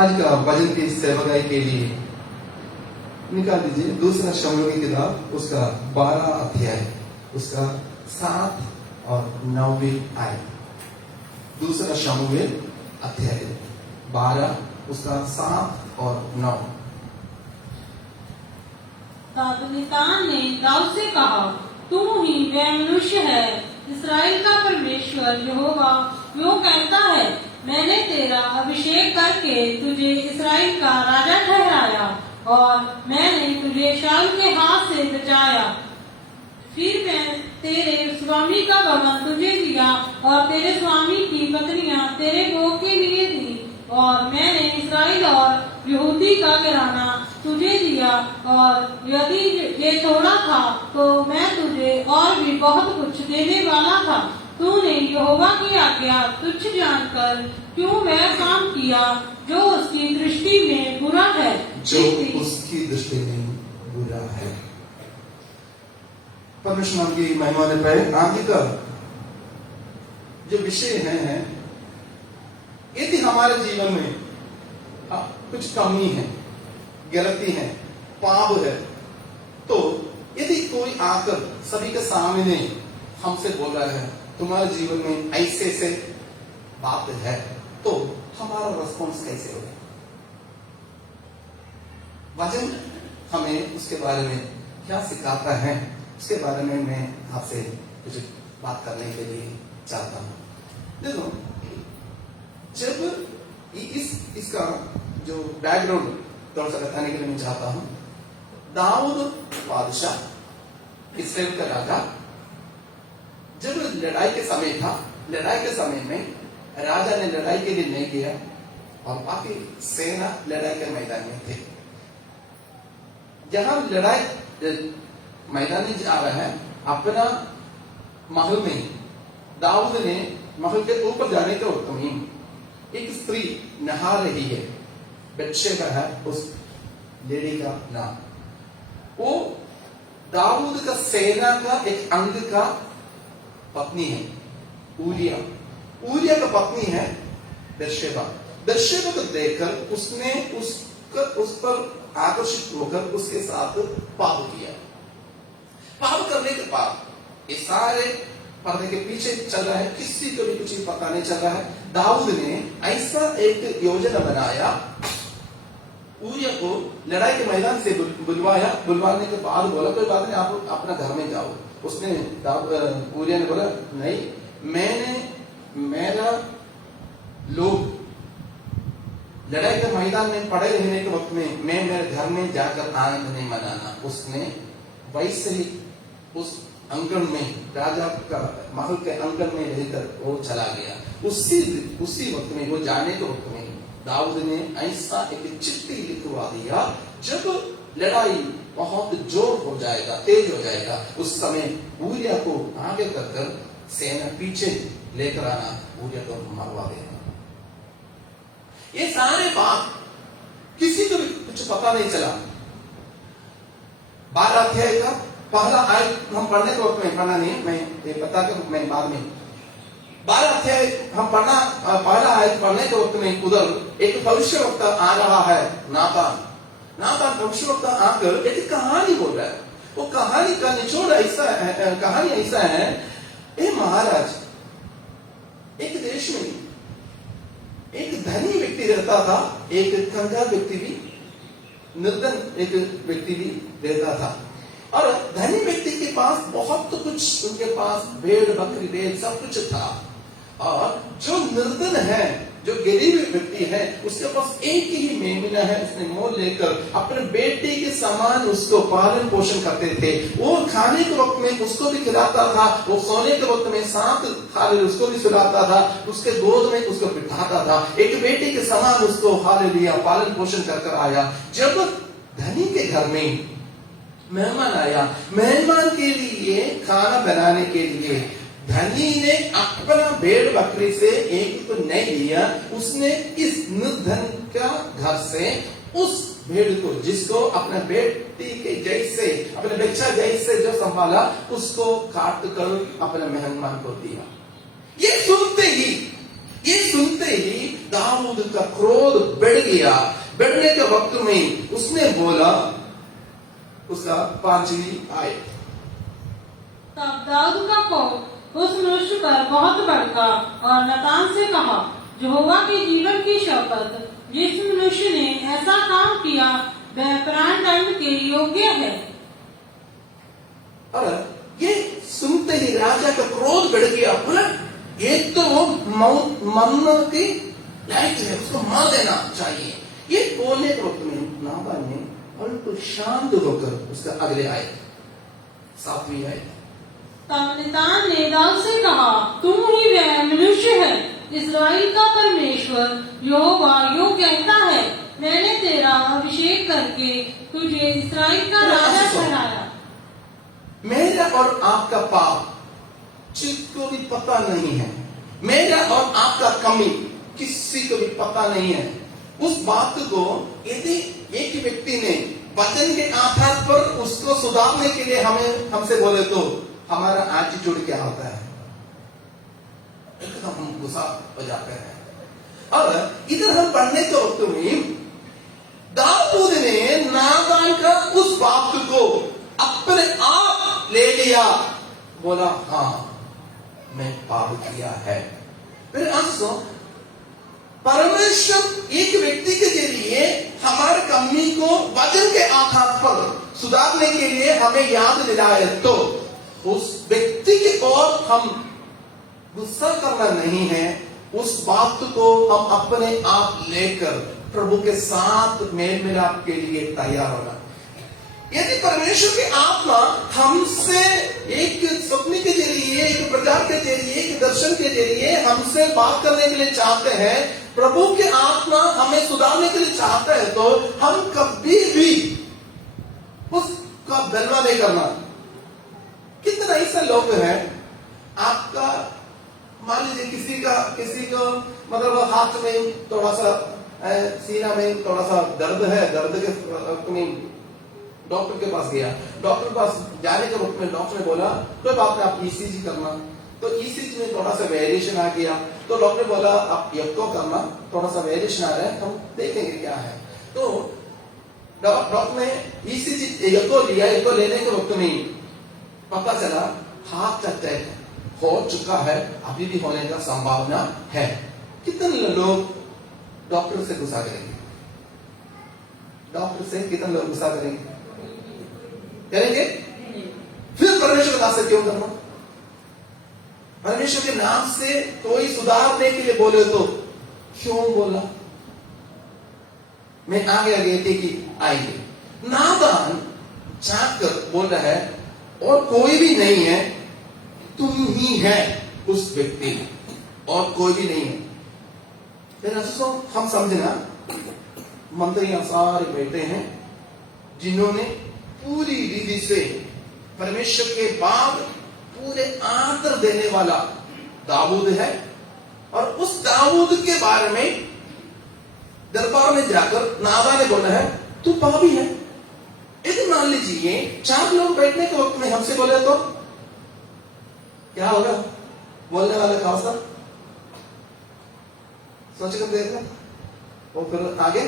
आज का भजन की सेवकाई के लिए निकाल दीजिए दूसरा शमूएल की किताब, उसका 12 अध्याय, उसका 7 और 9वीं आयत। दूसरा शमूएल अध्याय 12, उसका 7 और 9। दाऊद ने दाऊद से कहा, तू ही वह मनुष्य है, इस्राएल का परमेश्वर यहोवा यूं कहता है, मैंने तेरा अभिषेक करके तुझे इस्राएल का राजा ठहराया और मैंने तुझे शाऊल के हाथ से बचाया। फिर मैं तेरे स्वामी का भवन तुझे दिया और तेरे स्वामी की बकरियां तेरे भोग के लिए दी, और मैंने इस्राएल और यहूदी का घराना तुझे दिया, और यदि ये थोड़ा था तो मैं तुझे और भी बहुत कुछ देने वाला था। तूने यहोवा की आज्ञा तुच्छ जानकर क्यों वह काम किया जो उसकी दृष्टि में बुरा है, जो उसकी दृष्टि में बुरा है। परमेश्वर नाम की महिमा ने पाए। आगे का जो विषय है, यदि हमारे जीवन में कुछ कमी है, गलती है, पाप है, तो यदि कोई आकर सभी के सामने हमसे बोल रहा है तुम्हारे जीवन में ऐसे से बात है, तो हमारा रिस्पॉन्स कैसे होगा? वचन हमें उसके बारे में क्या सिखाता है, उसके बारे में मैं आपसे कुछ बात करने के लिए चाहता हूं। देखो, जब इसका जो बैकग्राउंड थोड़ा सा बताने के लिए मैं चाहता हूं। दाऊद बादशाह, इस्राएल का राजा, जब लड़ाई के समय था, लड़ाई के समय में राजा ने लड़ाई के लिए नहीं गया और बाकी सेना लड़ाई के मैदान में थे। जहां लड़ाई मैदान में जा रहा है, अपना महल में दाऊद ने महल के ऊपर जाने के वक्त में एक स्त्री नहा रही है, बच्चेबा है उस लेडी का नाम। वो दाऊद का सेना का एक अंग का पत्नी है, ऊरिया का पत्नी है बत्शेबा। बत्शेबा को देखकर उसने उस पर आकर्षित होकर उसके साथ पाप किया। पाप करने के बाद ये सारे पर्दे के पीछे चल रहा है, किसी को भी कुछ पता नहीं चल रहा है। दाऊद ने ऐसा एक योजना बनाया, ऊरिया को लड़ाई के मैदान से बुलवाया। बुलवाने के बाद बोला कोई बात नहीं, आप अपना घर में जाओ। उसने ऊरिया ने बोला नहीं, मेरा लोग लड़ाई के मैदान में पड़े रहने के वक्त में मैं मेरे घर में जाकर आनंद नहीं मनाना। उसने वैसे ही उस अंगन में, राजा का महल के अंगन में रहकर वो चला गया। उसी वक्त में, वो जाने के वक्त में दाऊद ने ऐसा एक चिट्ठी लिखवा दिया, जब लड़ाई बहुत जोर हो जाएगा, तेज हो जाएगा, उस समय ऊरिया को आगे कर सेना पीछे लेकर आना, ऊरिया को मरवा देना। ये सारे बात किसी को भी कुछ पता नहीं चला। 12 अध्याय का पहला आयत हम पढ़ने के वक्त में पढ़ना नहीं, मैं ये बता कर मैं बाद में 12 अध्याय हम पहला आयत पढ़ने के वक्त में उधर एक भविष्यवक्ता आ रहा है, नातान भविष्यवक्ता आकर एक कहानी बोल रहा है। वो कहानी का निचोड़ ऐसा है, कहानी ऐसा है, ए महाराज, एक देश में एक धनी व्यक्ति रहता था, एक कंगाल व्यक्ति भी, निर्धन एक व्यक्ति भी रहता था। और धनी व्यक्ति के पास बहुत कुछ, उनके पास भेड़ बकरी भेड़ सब कुछ था। और जो निर्धन है, जो गरीब व्यक्ति है, उसके पास एक ही मेमना है, उसने मोल लेकर अपने बेटे के समान उसको पालन पोषण करते थे। वो खाने के वक्त में उसको भी खिलाता था, वो सोने के वक्त में साथ खाले उसको भी सुलाता था, उसके गोद में उसको बिठाता था, एक बेटे के समान उसको हाले लिया, पालन पोषण कर आया। जब धनी के घर में मेहमान आया, मेहमान के लिए खाना बनाने के लिए धनी ने अपना भेड़ बकरी से एक तो नहीं लिया, उसने इस निर्धन का घर से उस भेड़ को, जिसको अपने बेटी के जैसे, अपने बच्चा जैसे जो संभाला, उसको काट कर अपने मेहमान को दिया। ये सुनते ही दाऊद का क्रोध बढ़ गया। बढ़ने के वक्त में उसने बोला, उसका 5वीं आयत, तब दाऊद का कोप उस मनुष्य पर बहुत भड़का और नातान से कहा, यहोवा के जीवन की शपथ, जिस मनुष्य ने ऐसा काम किया वह प्राण दंड के योग्य है। और ये सुनते ही राजा का क्रोध बढ़ गया। बोला, ये तो मरने के लायक है, उसको मार देना चाहिए। ये बोलने के वक्त में नाबाल ने बिल्कुल शांत होकर उसका अगले आयत, 7वीं आयत, तब नातान ने दाऊद से कहा, तू ही वह मनुष्य है, इस्राएल का परमेश्वर यहोवा यूं कहता है, मैंने तेरा अभिषेक करके तुझे इस्राएल का राजा ठहराया। मेरा और आपका पाप जिसको भी पता नहीं है, मेरा और आपका कमी किसी को भी पता नहीं है। उस बात को यदि एक व्यक्ति ने वचन के आधार पर उसको सुधारने के लिए हमसे बोले तो हमारा एटीट्यूड क्या होता है? एकदम हम गुस्सा हो जाते हैं। और इधर हम पढ़ने के वक्त में दाऊद ने नातान का उस बात को अपने आप ले लिया, बोला, हाँ मैं पाप किया है। फिर आंसू परमेश्वर एक व्यक्ति के जरिए हमारे कमी को वचन के आधार पर सुधारने के लिए हमें याद दिलाए तो उस व्यक्ति की ओर हम गुस्सा करना नहीं है, उस बात को हम अपने आप लेकर प्रभु के साथ मेल मिलाप के लिए तैयार होना। यदि परमेश्वर की आत्मा हमसे एक सपने के जरिए, एक प्रचार के जरिए, एक दर्शन के जरिए हमसे बात करने के लिए चाहते हैं, प्रभु की आत्मा हमें सुधारने के लिए चाहता है, तो हम कभी भी उसका बलवा नहीं करना। कितना ऐसा लोग हैं, आपका मान लीजिए किसी को मतलब हाथ में थोड़ा सा, सीना में थोड़ा सा दर्द है, दर्द के डॉक्टर के पास गया, डॉक्टर के पास जाने के वक्त में डॉक्टर ने बोला, कोई बात नहीं, आप ईसीजी करना। तो ईसीजी में थोड़ा सा वेरिएशन आ गया, तो डॉक्टर ने बोला आप एको करना, थोड़ा सा वेरिएशन आ रहा है, हम देखेंगे क्या है। तो डॉक्टर ने ईसीजी एको लिया। एको लेने के वक्त में पता चला हार्ट अटैक हो चुका है, अभी भी होने का संभावना है। कितने लोग डॉक्टर से गुस्सा करेंगे? डॉक्टर से कितने लोग गुस्सा करेंगे? फिर परमेश्वर के नाम से क्यों करना? परमेश्वर के नाम से कोई सुधारने के लिए बोले तो क्यों बोला? मैं आगे की आएंगे। नातान जाकर बोल रहा है, और कोई भी नहीं है, तुम ही है उस व्यक्ति, और कोई भी नहीं है। फिर हम समझना, मंत्रियां सारे बैठे हैं जिन्होंने पूरी रीति से परमेश्वर के बाद पूरे आदर देने वाला दाऊद है, और उस दाऊद के बारे में दरबार में जाकर नादान ने बोला है, तू पापी है। यदि मान लीजिए 4 लोग बैठने के वक्त में हमसे बोले तो क्या होगा? बोलने वाले का अवसर सोच कर देखना, और फिर आगे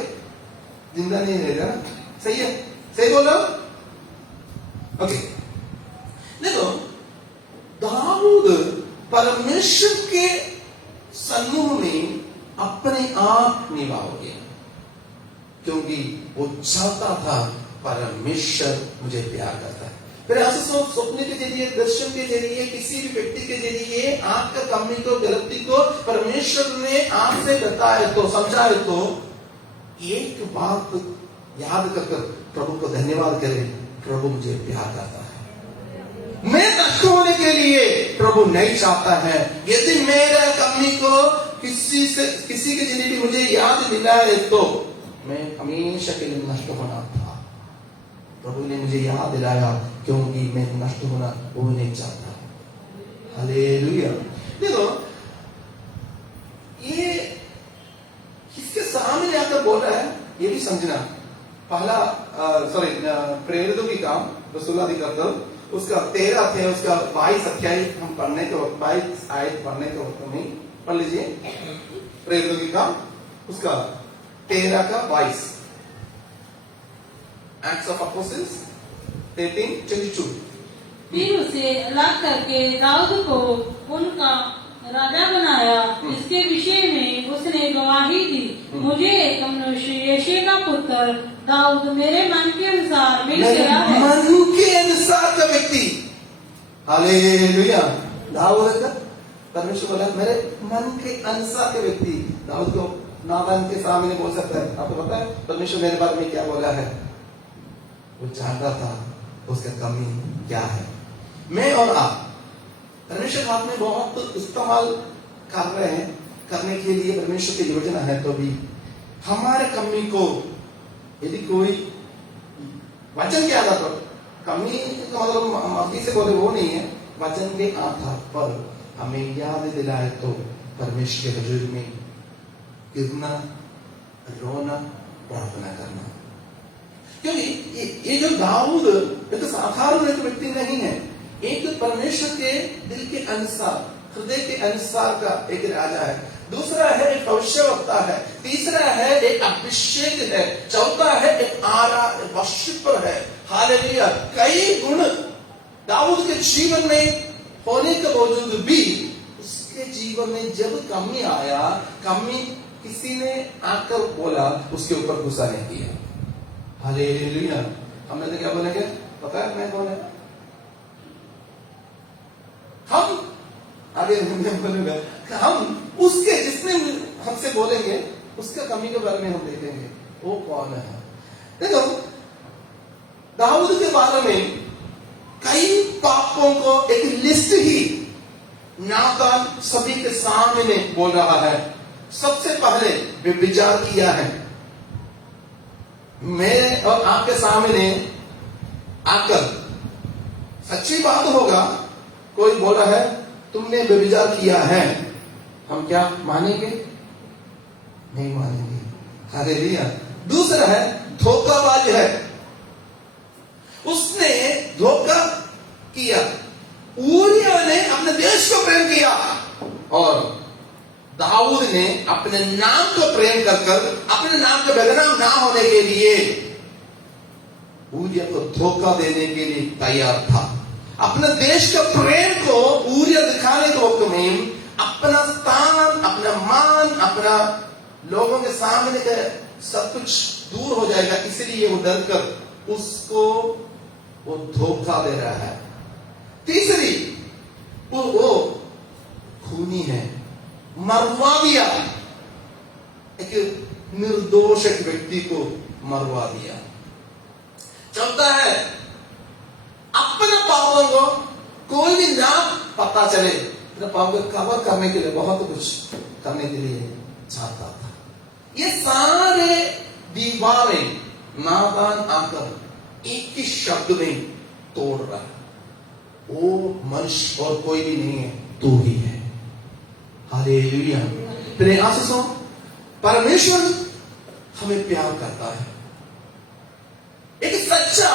जिंदा नहीं रहेगा ना। सही है, सही बोलो। ओके, देखो, दाऊद परमेश्वर के समूह में अपने आप निभा हो गया, क्योंकि वो चाहता था परमेश्वर मुझे प्यार करता है। फिर ऐसे सपने के जरिए, दर्शन के जरिए, किसी भी व्यक्ति के जरिए आपका कमी को, गलती को परमेश्वर ने आपसे बताया तो, समझाए तो एक बात याद कर प्रभु को धन्यवाद करें, प्रभु मुझे प्यार करता है। मैं नष्ट होने के लिए प्रभु नहीं चाहता है। यदि मेरा कमी को किसी के जरिए मुझे याद दिलाए तो मैं हमेशा के लिए नष्ट होना था। प्रभु ने मुझे याद दिलाया, क्योंकि मैं नष्ट होना वो नहीं चाहता। हालेलुया। देखो, ये किसके सामने आकर बोल रहा है, ये भी समझना। पहला प्रेरितों की काम रसूलाधिकार उसका 13 थे, उसका 22 अध्याय हम पढ़ने के वक्त, 22 आयत पढ़ने के वक्त में पढ़ लीजिए। प्रेरितों की काम उसका 13 का 22, एक्ट्स ऑफ अपोस्टल्स 13:22। फिर उसे अलग करके दाऊद को उनका राजा बनाया। इसके विषय में उसने गवाही दी, मुझे एक मनुष्य यिशै का पुत्र दाऊद मेरे मन के अनुसार मिल गया है। मन के अनुसार का व्यक्ति, हालेलुया। दाऊद का परमेश्वर बोला मेरे मन के अनुसार के व्यक्ति। दाऊद को नातान के सामने बोल सकता है, आपको पता है परमेश्वर मेरे बारे में क्या बोला है? वो जानता था उसका कमी क्या है। मैं और आप परमेश्वर हाथ में बहुत इस्तेमाल कर रहे हैं, करने के लिए परमेश्वर की योजना है, तो भी हमारे कमी को यदि कोई वचन के आधार पर, कमी का मतलब मर्जी से बोले वो नहीं है, वचन के आधार पर हमें याद दिलाए तो परमेश्वर के हजूर में गिरना, रोना, प्रार्थना करना। क्योंकि ये जो दाऊद ये तो साधारण एक व्यक्ति नहीं है, एक तो परमेश्वर के दिल के अनुसार, हृदय के अनुसार का एक राजा है, दूसरा है एक भविष्यवक्ता है, तीसरा है एक अभिषेक है, चौथा है एक वर्शिपर है। हालेलुया। कई गुण दाऊद के जीवन में होने के बावजूद भी उसके जीवन में जब कमी आया, कमी किसी ने आकर बोला, उसके ऊपर गुस्सा नहीं किया। हालेलुया। हमने तो क्या बोलेंगे पता है? मैं कौन है? हम आगे बोलेंगे, हम उसके जिसने हमसे बोलेंगे उसका कमी के बारे में हम देखेंगे वो कौन है। देखो दाऊद के बारे में कई पापों को एक लिस्ट ही नातान सभी के सामने बोल रहा है। सबसे पहले व्यभिचार किया है। मैं और आपके सामने आकर सच्ची बात होगा, कोई बोला है तुमने व्यभिचार किया है, हम क्या मानेंगे? नहीं मानेंगे। हालेलुया। दूसरा है धोखाबाज है, उसने धोखा किया। ऊरिया ने अपने देश को प्रेम किया और दाऊद ने अपने नाम को प्रेम कर अपने नाम के बदनाम ना होने के लिए ऊरिया को धोखा देने के लिए तैयार था। अपने देश का प्रेम को ऊरिया दिखाने के वक्त में अपना स्थान, अपना मान, अपना लोगों के सामने का सब कुछ दूर हो जाएगा, इसलिए वो डर कर उसको वो धोखा दे रहा है। तीसरी वो खूनी है, मरवा दिया, एक निर्दोष एक व्यक्ति को मरवा दिया। चौथा है अपने पापों को कोई भी ना पता चले, अपने पापों को कवर करने के लिए बहुत कुछ करने के लिए चाहता था। ये सारे दीवारें नादान आकर एक ही शब्द में तोड़ रहा है। वो मनुष्य और कोई भी नहीं है, तू ही है। हालेलुया। तेरे आशीषों, परमेश्वर हमें प्यार करता है। एक सच्चा,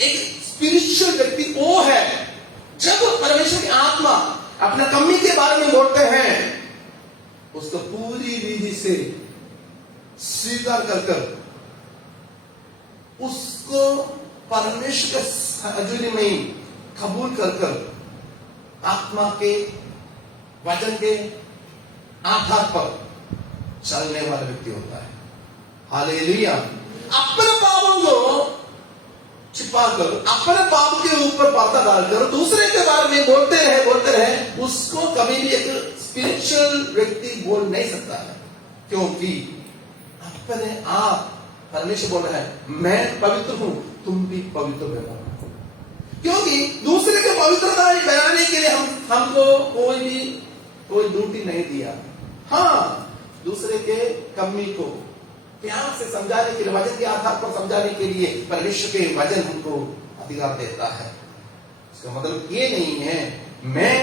एक स्पिरिचुअल व्यक्ति वो है जब परमेश्वर की आत्मा अपना कमी के बारे में बोलते हैं, उसको पूरी विधि से स्वीकार कर उसको परमेश्वर के हजूरी में कबूल कर आत्मा के वचन के आधार पर चलने वाला व्यक्ति होता है। हालेलुया। अपने पापों को छिपाकर, अपने पाप के ऊपर पर्दा डालकर दूसरे के बारे में बोलते रहे, उसको कभी भी एक स्पिरिचुअल व्यक्ति बोल नहीं सकता है। क्योंकि अपने आप परमेश्वर बोल रहा है, मैं पवित्र हूं, तुम भी पवित्र बनो। क्योंकि दूसरे के पवित्रता बनाने के लिए हमको कोई ड्यूटी नहीं दिया। हाँ, दूसरे के कमी को प्यार से समझाने के लिए, वचन के आधार पर समझाने के लिए परमेश्वर के वचन हमको अधिकार देता है। इसका मतलब ये नहीं है मैं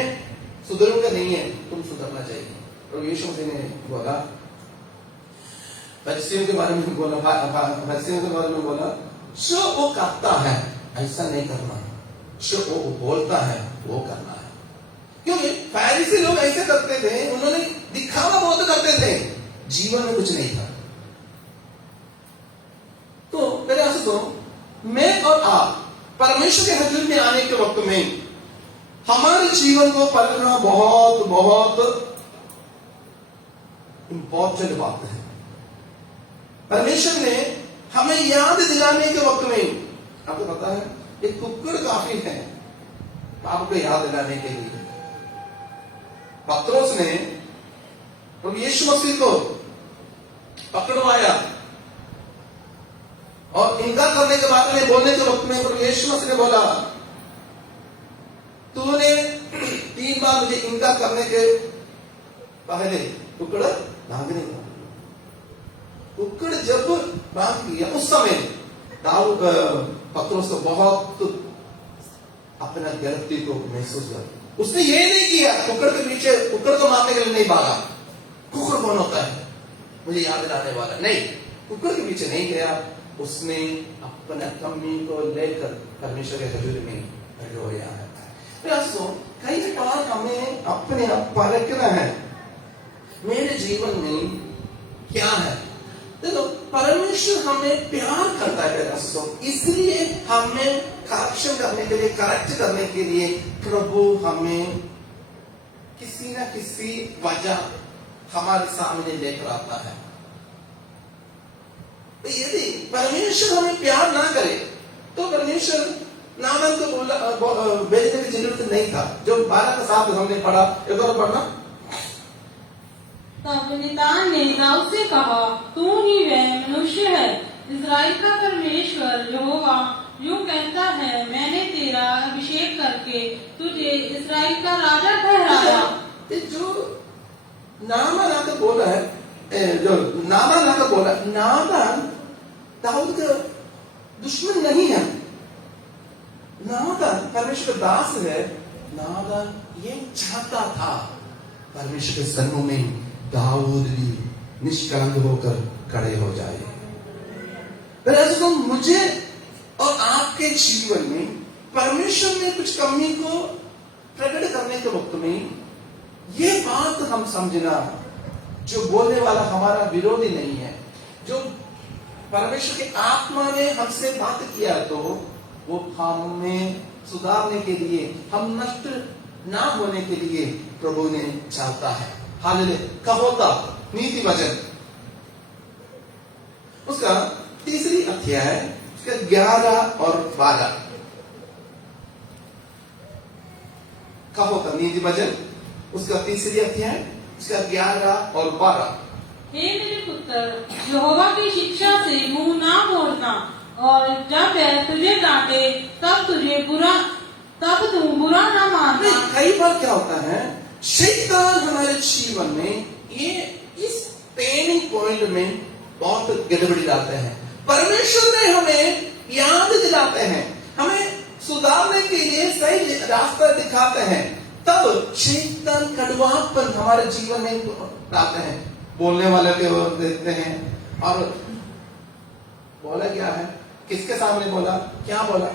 सुधरूंगा, नहीं है, तुम सुधरना चाहिए। और यीशु मसीह ने बोला, फरीसियों के बारे में बोला, जो वो करता है ऐसा नहीं करना, जो वो बोलता है वो करना है। क्योंकि फरीसी लोग ऐसे करते थे, उन्होंने दिखावा बहुत करते थे, जीवन में कुछ नहीं था। तो मेरे आंसू तो मैं और आप परमेश्वर के हजूर में आने के वक्त में हमारे जीवन को परखना बहुत बहुत इंपॉर्टेंट बात है। परमेश्वर ने हमें याद दिलाने के वक्त में, आपको पता है एक कुकर काफी है आपको याद दिलाने के लिए। पत्रोस ने प्रभु यीशु मसीह को पकड़वाया और इनकार करने के बाद में बोलने के वक्त में प्रभु यीशु मसीह ने बोला, तूने 3 बार मुझे इनकार करने के पहले कुकड़ भागने का। कुकड़ जब भाग गया उस समय दाऊद पत्रोस को बहुत अपना गलती को महसूस किया। उसने ये नहीं किया कुकड़ के पीछे, कुकड़ को मारने के लिए नहीं भागा। कुकड़ कौन होता है मुझे याद दिलाने वाला, नहीं, कुकड़ के पीछे नहीं गया। उसने अपना कमी को लेकर परमेश्वर के हजूर में रोया है। कई बार हमें अपने आप परखना है मेरे जीवन में क्या है। देखो परमेश्वर हमें प्यार करता है दोस्तों, इसलिए हमें करेक्शन करने के लिए, करेक्ट करने के लिए प्रभु हमें किसी न किसी वजह हमारे सामने लेकर आता है। तो यदि परमेश्वर हमें प्यार ना करे तो परमेश्वर नामन को भेजने की जरूरत नहीं था। जो 12 का 7 हमने पढ़ा, एक और पढ़ना। तब नितान ने दाऊद से कहा, तू ही वह मनुष्य है, इस्राएल का परमेश्वर यहोवा यूं कहता है, मैंने तेरा अभिषेक करके तुझे इस्राएल का राजा ठहराया। जो नामान आकर बोला है, जो नामान आकर बोला, नामान दाऊद का दुश्मन नहीं है। नामान परमेश्वर का दास है। नामान ये चाहता था परमेश्वर के सन्मुख में दाऊद भी निष्कलंक होकर खड़े हो जाए। तो मुझे और आपके जीवन में परमेश्वर ने कुछ कमी को प्रकट करने के वक्त में ये बात हम समझना, जो बोलने वाला हमारा विरोधी नहीं है, जो परमेश्वर की आत्मा ने हमसे बात किया तो वो हमें सुधारने के लिए, हम नष्ट ना होने के लिए प्रभु ने चाहता है। हालेलुया। कहोता नीति वचन उसका 3 अध्याय, उसका 11 और 12। कहोता नीति वचन उसका 3 अध्याय, उसका 11 और 12। हे मेरे पुत्र, यहोवा की शिक्षा से मुंह ना मोड़ना, और जब वह तुझे डांटे तब तू बुरा ना मानना। कई बार क्या होता है, शैतान हमारे जीवन में ये इस पेनिंग पॉइंट में बहुत गड़बड़ी लाते हैं। परमेश्वर ने हमें याद दिलाते हैं, हमें सुधारने के लिए सही रास्ता दिखाते हैं, तब शैतान कड़वापन हमारे जीवन में लाते हैं। बोलने वाले के देखते हैं, और बोला क्या है, किसके सामने बोला, क्या बोला,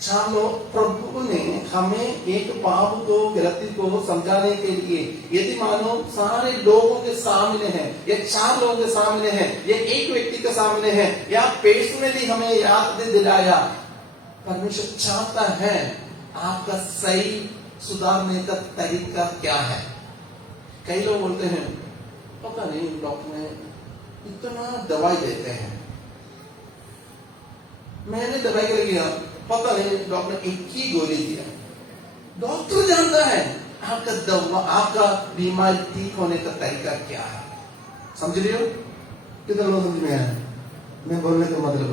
चलो प्रभु ने हमें एक पाप को, गलती को समझाने के लिए, यदि मानो सारे लोगों के सामने है, या 4 लोगों के सामने है, या एक व्यक्ति के सामने है, या पर्सनली हमें याद दिलाया। परमेश्वर चाहता है आपका सही सुधारने का तरीका क्या है। कई लोग बोलते हैं, पता नहीं डॉक्टर ने इतना दवाई देते हैं, मैंने दवाई के लिए किया, पता नहीं डॉक्टर ने 1 ही गोली दिया। डॉक्टर जानता है आपका दवा, आपका बीमारी ठीक होने का तरीका क्या है। समझ रहे हो? कितना लोग समझ में आया मैं बोलने का मतलब?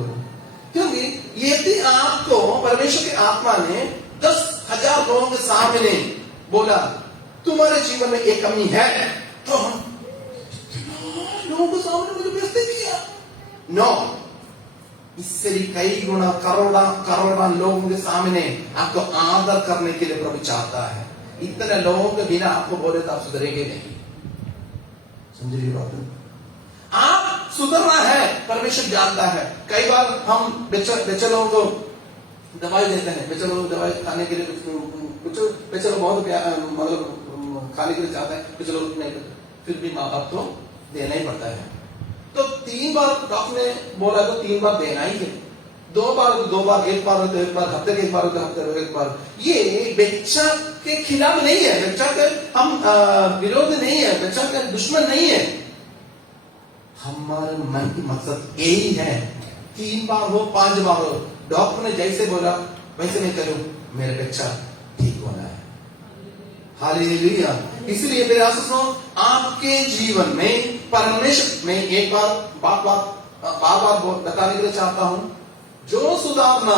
क्योंकि यदि आपको परमेश्वर की आत्मा ने 10,000 लोगों के सामने बोला तुम्हारे जीवन में एक कमी है, तो हम लोगों के सामने मुझे बेइज्जती किया। नो, इससे भी कई गुना करोड़ा लोगों के सामने आपको आदर करने के लिए प्रभु चाहता है। इतने लोगों के बिना आपको बोले तो आप सुधरेंगे नहीं। समझ रही बात? आप सुधरना है, परमेश्वर जानता है। कई बार हम बच्चे लोगों को दवाई देते हैं, बच्चे लोग दवाई खाने के लिए कुछ बच्चे लोग बहुत मतलब खाने के लिए चाहते हैं, कुछ लोग नहीं, फिर भी माँ बाप तो देना ही पड़ता है। तो 3 बार डॉक्टर ने बोला तो 3 बार देना ही है। 2 बार तो 2 बार, 1 बार तो 1 बार, हफ्ते के 1 बार तो हफ्ते के 1 बार। ये बच्चा के खिलाफ नहीं है, बच्चा के हम विरोध नहीं है, बच्चा का दुश्मन नहीं है। हमारे मन की मकसद यही है, 3 बार हो 5 बार हो, डॉक्टर ने जैसे बोला वैसे मैं करूं, मेरा बच्चा ठीक होना है। हालेलुया। इसलिए मेरे आशीषों, आपके जीवन में परमेश्वर, मैं एक बार बताने के लिए चाहता हूं, जो सुधारना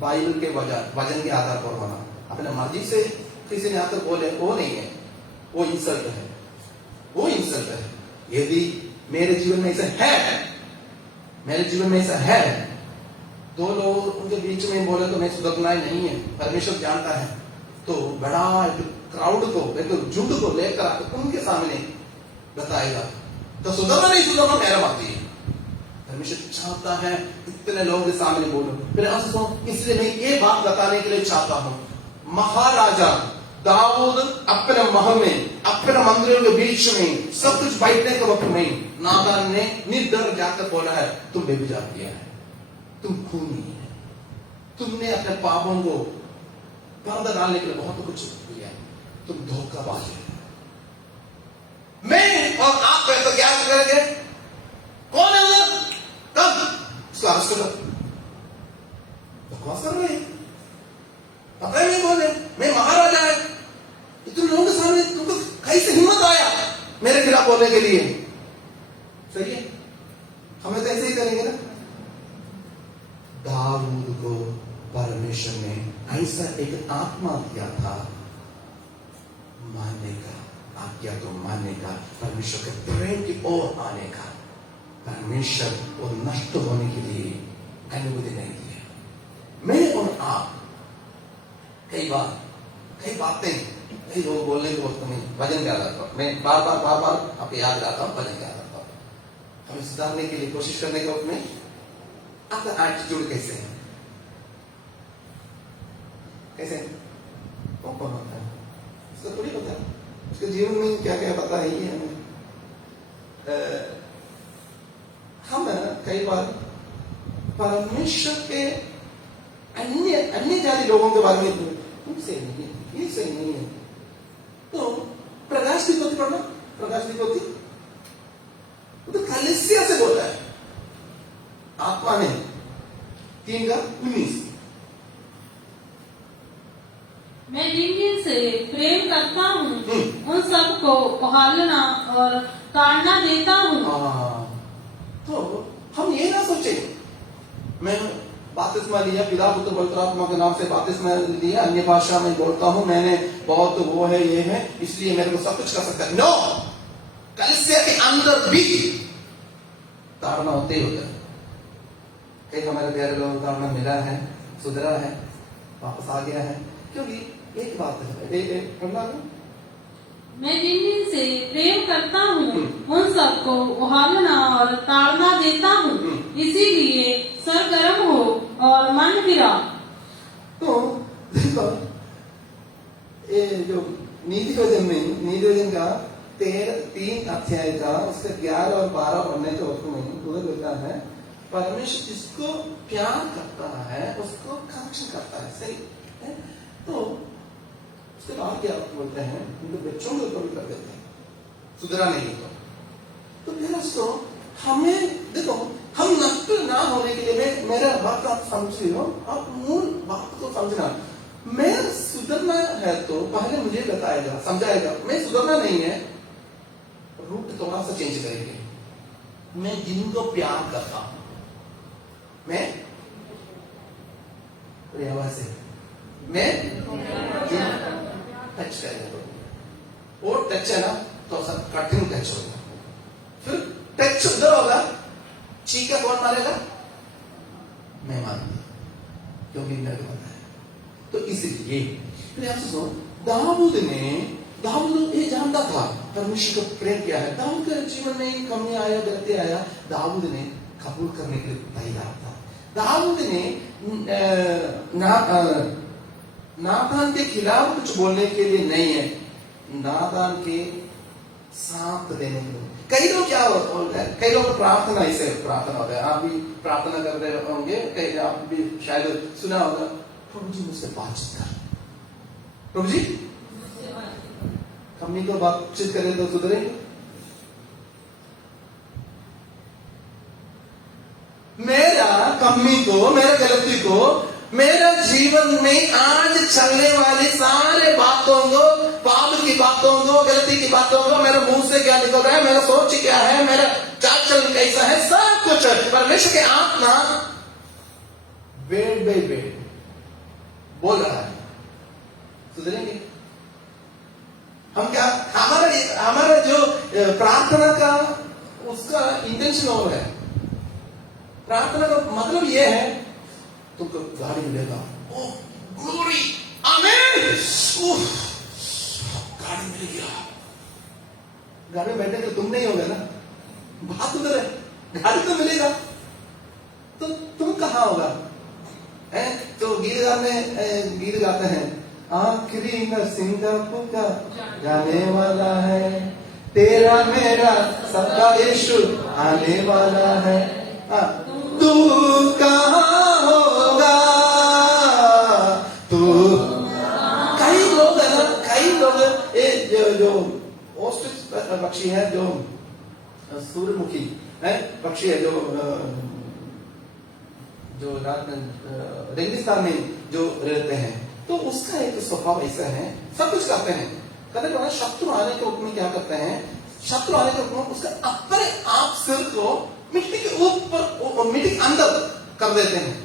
बाइबल के वचन के आधार पर होना, अपने मर्जी से किसी ने आकर बोले वो नहीं है, वो इंसल्ट है, वो इंसल्ट है। यदि मेरे जीवन में ऐसा है, मेरे जीवन में ऐसा है, 2 लोग उनके बीच में बोले तो मैं सुधरना ही नहीं है, परमेश्वर जानता है, तो बड़ा क्राउड को, एक झुंड को लेकर आकर उनके सामने बताएगा, तो सुधरना नहीं सुधरना मेरा मर्जी है। परमेश्वर चाहता है इतने लोगों के सामने बोलो। फिर इसलिए मैं ये बात बताने के लिए चाहता हूं, महाराजा दाऊद अपने महल में, अपने मंदिरों के बीच में, सब कुछ बैठने के वक्त में नातान ने निर्डर जाकर बोला है, तुम बेविचार किया है, तुम खूनी है, तुमने अपने पापों को पर्दा डालने के लिए बहुत कुछ किया है, तुम धोखाबाज है। मैं और आप तो क्या करेंगे? कौन है वो? कब उसको अरेस्ट करो? बकवास कर रहे हैं, अपने में बोले मैं महाराजा है, इतने लोगों के सामने तुमको कैसे हिम्मत आया मेरे खिलाफ बोलने के लिए? सही है, हमें तो ऐसे ही करेंगे ना। दाऊद को परमेश्वर ने ऐसा एक आत्मा दिया था, मानने का, आज्ञा को मानने का, परमेश्वर के प्रेम की ओर आने का। परमेश्वर को नष्ट होने के लिए अनुमति नहीं दी। मैं और आप कई बातें, कई लोग बोलने के वक्त में वजन क्या करता हूं, मैं बार बार आपको याद दिलाता हूं, वजन क्या करता हूं। हमें सुधारने के लिए कोशिश करने के वक्त में आपका एटीट्यूड कैसे है, कैसे कौन होता है, उसका थोड़ी पता है, उसके जीवन में क्या क्या पता है ये हमें। हम कई बार परमेश्वर के अन्य जाति लोगों के बारे में सही नहीं है, ये सही नहीं है, तो प्रकाश की पोथी पढ़ना, प्रकाश की पोथी तो कलीसिया से बोला है आत्मा ने 3:19। मैं जिन से प्रेम करता हूँ उन सबको उहालना और ताड़ना देता हूँ। तो हम ये ना सोचे, मैं बपतिस्मा लिया, पिता पुत्र पवित्र आत्मा के नाम से बपतिस्मा लिया, अन्य भाषा में बोलता हूं, मैंने बहुत वो है ये है इसलिए मेरे को सब कुछ कर सकता है। नो, कलीसिया के अंदर भी ताड़ना होते ही होता है। कई हमारे प्यारे लोगों को ताड़ना मिला है, सुधरा है, वापस आ गया है, क्योंकि एक बात है, मैं जिन से प्रेम करता हूँ उन सबको उहालना और ताड़ना देता हूँ, इसीलिए सरगर्म हो और मन फिरा। तो देखो, ये जो नीतिवचन का 3 अध्याय का उसके 11 और 12 पढ़ने के वक्त में उधर लिखा है, परमेश्वर जिसको प्यार करता है उसको करेक्शन करता है, सही है? तो उसके बाद क्या बोलते हैं, उनके बच्चों के ऊपर भी कर देते हैं, सुधरा नहीं तो फिर उसको हमें देखो, हम नष्ट ना होने के लिए, मेरा बात आप समझ लो, आप मूल बात को समझना। मैं सुधरना है तो पहले मुझे बताएगा, समझाएगा। मैं सुधरना नहीं है, रूट थोड़ा सा चेंज करेंगे। मैं जिनको प्यार करता हूं, मैं आवाज से मैं टच करेंगे, वो टच है ना तो सब कठिन टच होगा, फिर टच उधर होगा, चीका कौन मारेगा? मैं मारूंगा, क्योंकि मेरे को पता है। तो इसलिए फिर आप सोचो, दाऊद ये जानता था परमेश्वर को प्रेम किया है। दाऊद के जीवन में कमी आया, गलती आया, दाऊद ने कबूल करने के लिए तैयार था। दाऊद ने नातान के खिलाफ कुछ बोलने के लिए नहीं है, नातान के साथ देने के लिए। कई लोग क्या होता है, कई लोग प्रार्थना ऐसे प्रार्थना होता है, आप भी प्रार्थना कर रहे होंगे, कई आप भी शायद सुना होगा, प्रभु जी मुझसे बातचीत कर, प्रभु जी कमी को बातचीत करें तो सुधरेंगे। मेरा कमी को, मेरा गलती को, मेरा जीवन में आज चलने वाली सारे बातों को, पाप की बातों को, गलती की बातों को, मेरे मुंह से क्या निकल रहा है, मेरा सोच क्या है, मेरा चाल चलन कैसा है, सब कुछ परमेश्वर के आत्मा वेट बाई वेट बोल रहा है, सुधरेंगे हम क्या? हमारा जो प्रार्थना का उसका इंटेंशन और है। प्रार्थना का मतलब यह है तुमको गाड़ी मिलेगा, ओह ग्लोरी, आमीन, गाड़ी मिल गया। गाड़ी में बैठे तो तुम नहीं होगा ना, बात उधर है, गाड़ी तो मिलेगा तो तुम कहाँ होगा? तो गीत गाते हैं, आखिरी में सिंगापुर का जाने वाला है, तेरा मेरा सबका यीशु आने वाला है, तू कहाँ होगा? तू कई लोग है ना, कई लोग जो ऑस्ट्रिच पक्षी है, जो सूर्यमुखी है पक्षी है, जो रात में रेगिस्तान में जो रहते हैं, तो उसका एक स्वभाव ऐसा है, सब कुछ करते हैं, कभी कभी शत्रु आने के रूप में क्या करते हैं, शत्रु आने के रूप में उसका अपने आप सिर को मिट्टी के ऊपर, मिट्टी के अंदर कर देते हैं।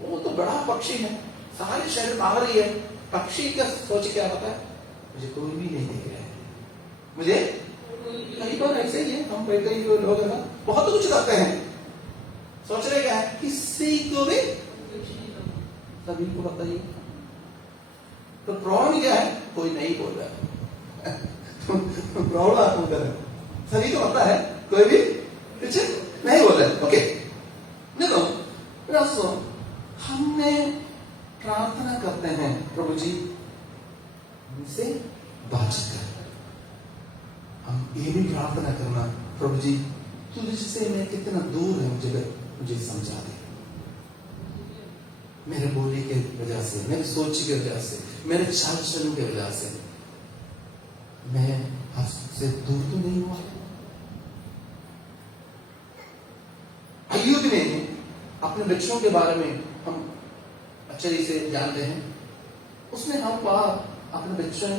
वो तो बड़ा पक्षी है, सारे शरीर बाहर ही है, पक्षी का सोच क्या होता है, मुझे कोई भी नहीं देख रहा है, मुझे कई बार ऐसे ही है, हम बैठे ही लोग है ना, बहुत कुछ करते हैं, सोच रहे क्या है, किसी को भी, सभी को बताइए। तो प्रॉब्लम क्या है, कोई नहीं बोल रहा है, प्रॉब्लम आपको कर है, सभी को पता है, कोई भी पीछे नहीं बोल रहा है। ओके, देखो दोस्तों, हमने प्रार्थना करते हैं, प्रभु जी मुझसे बातचीत कर, हम ये भी प्रार्थना करना, प्रभु जी तुझसे मैं कितना दूर है, मुझे समझा दे, मेरे बोलने के वजह से, मेरे सोच की वजह से, मेरे चाल चलन की वजह से मैं आपसे दूर तो नहीं हुआ। अय्यूब ने अपने बच्चों के बारे में हम अच्छे से जानते हैं, उसने हम अपने बच्चों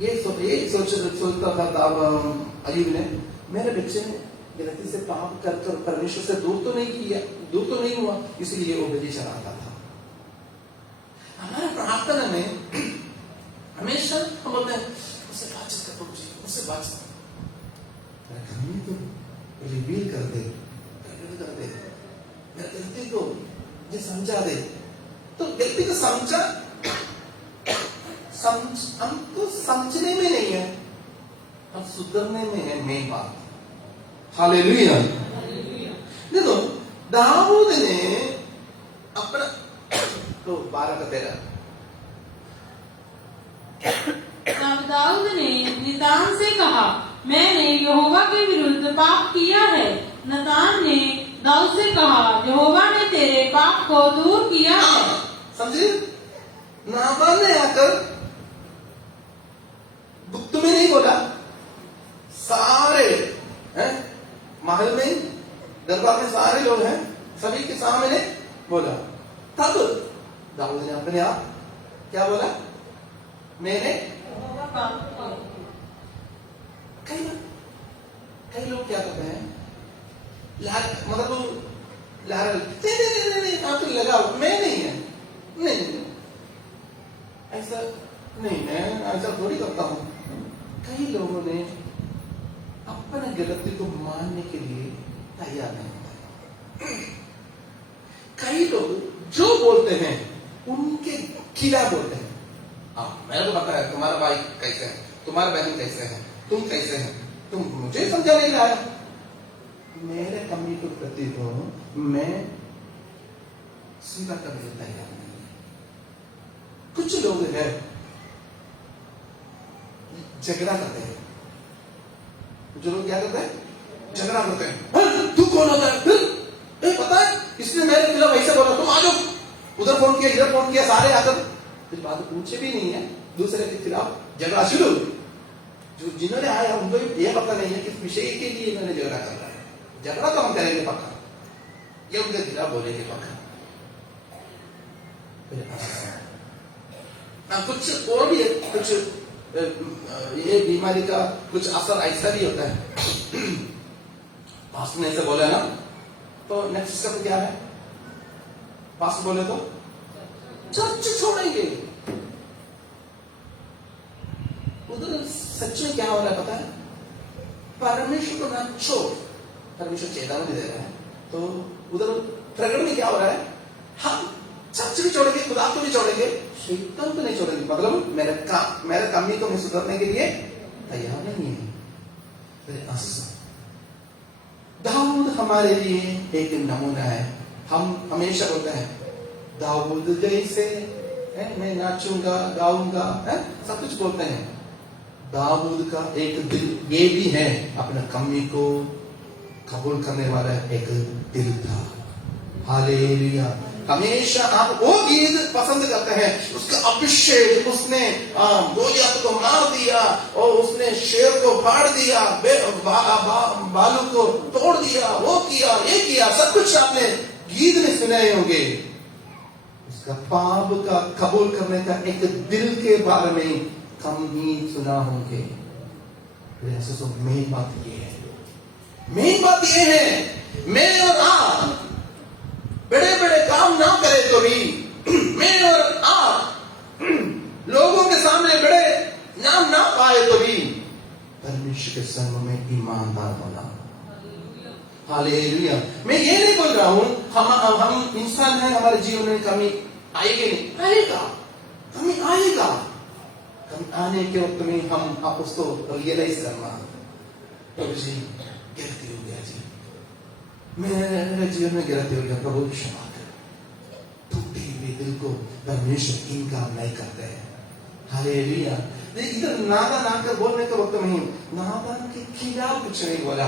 ये सोचता था अय्यूब ने, मेरे बच्चे ने गलती से पाप कर परमेश्वर से दूर तो नहीं हुआ, इसलिए वो बलि चढ़ाता था। हमारे प्रार्थना में हमेशा हम बोलते हैं, उससे बातचीत कर प्रभु जी, उससे बातचीत कर, हमें तो रिवील कर दे, मेरे गलती को मुझे समझा दे। तो गलती को हमको समझने में नहीं है, हम सुधरने में है मेन बात। हालेलुया। देखो दाऊद ने अपना तो 12-13, तब दाऊद ने नतान से कहा, मैंने यहोवा के विरुद्ध पाप किया है। नतान ने दाऊद से कहा, यहोवा ने तेरे पाप को दूर किया है। समझे? नाबाल ने आकर तुम्हें नहीं बोला, सारे हैं महल में, दरबार में सारे लोग हैं, सभी के सामने बोला। तब दाऊद ने अपने आप क्या बोला, मैंने कई लोग क्या करते हैं, मतलब नहीं आप तो लगाओ, मैं नहीं है, नहीं ऐसा नहीं, मैं ऐसा थोड़ी करता हूं। कई लोगों ने अपने गलती को मानने के लिए तैयार नहीं होते। कई लोग जो बोलते हैं उनके खिलाफ बोलते हैं। मेरे को पता है तुम्हारा भाई कैसे है, तुम्हारा बहन कैसे है, तुम कैसे हैं, तुम मुझे समझा नहीं रहा है। मेरे कमी के प्रति तो मैं स्वीकार करने को तैयार नहीं। कुछ लोग हैं झगड़ा करते हैं, कुछ लोग क्या करते हैं झगड़ा करते हैं, तू कौन होता है फिर? पता है इसने मेरे खिलाफ ऐसे बोला, तुम आ जाओ, उधर फोन किया इधर फोन किया, सारे आकर कुछ बात पूछे भी नहीं है, दूसरे के खिलाफ झगड़ा शुरू। जो जिन्होंने आया उनको ये पता नहीं है किस विषय के लिए इन्होंने झगड़ा कर रहा है। झगड़ा तो हम करेंगे पक्का, ये उनके खिलाफ बोलेंगे पक्का। कुछ और भी है, कुछ ये बीमारी का कुछ असर ऐसा भी होता है। पास्ट ने ऐसे बोला ना, तो नेक्स्ट स्टेप क्या है? पास्ट बोले तो चर्च छोड़ेंगे। उधर सच में क्या हो रहा है पता है? परमेश्वर को ना छोड़, परमेश्वर चेतावनी दे रहा है। तो उधर प्रकट में क्या हो रहा है? हम चर्च भी छोड़ेंगे, खुदा को भी छोड़ेंगे, शैतान को नहीं छोड़ेंगे। मतलब मेरे कमी को मैं सुधारने के लिए तैयार नहीं है। दाऊद हमारे लिए एक नमूना है। हम हमेशा बोलते हैं दाऊद जैसे मैं नाचूंगा गाऊंगा, सब कुछ बोलते हैं। दाऊद का एक दिल ये भी है, अपने कमी को कबूल करने वाला एक दिल था। हालेलुया। हमेशा आप वो गीत पसंद करते हैं, उसका अभिषेक, उसने गोलियत को मार दिया और उसने शेर को फाड़ दिया, बालू को तोड़ दिया, वो किया ये किया, सब कुछ आपने गीत में सुने होंगे। उसका पाप का कबूल करने का एक दिल के बारे में कम ही सुना होंगे। तो मेन बात ये है, मैं और आप बड़े बड़े काम ना करे तो भी, मैं और आप लोगों के सामने बड़े नाम ना पाए तो भी, परमेश्वर के संग में ईमानदार होना। हालेलुया। मैं ये नहीं बोल रहा हूं हम इंसान हैं, हमारे जीवन में कमी आएगी नहीं, कमी आएगा। कमी आने के वक्त में हम आप उसको रियलाइज करना, प्रभु जी गलती हो गया जी, मेरे जीवन में गिरते हो गया, प्रभु क्षमा कर। टूटे हुए दिल को परमेश्वर इनकार नहीं करते हैं। हालेलुया। इधर नादान आकर बोलने के वक्त में नादान के खिलाफ कुछ नहीं बोला।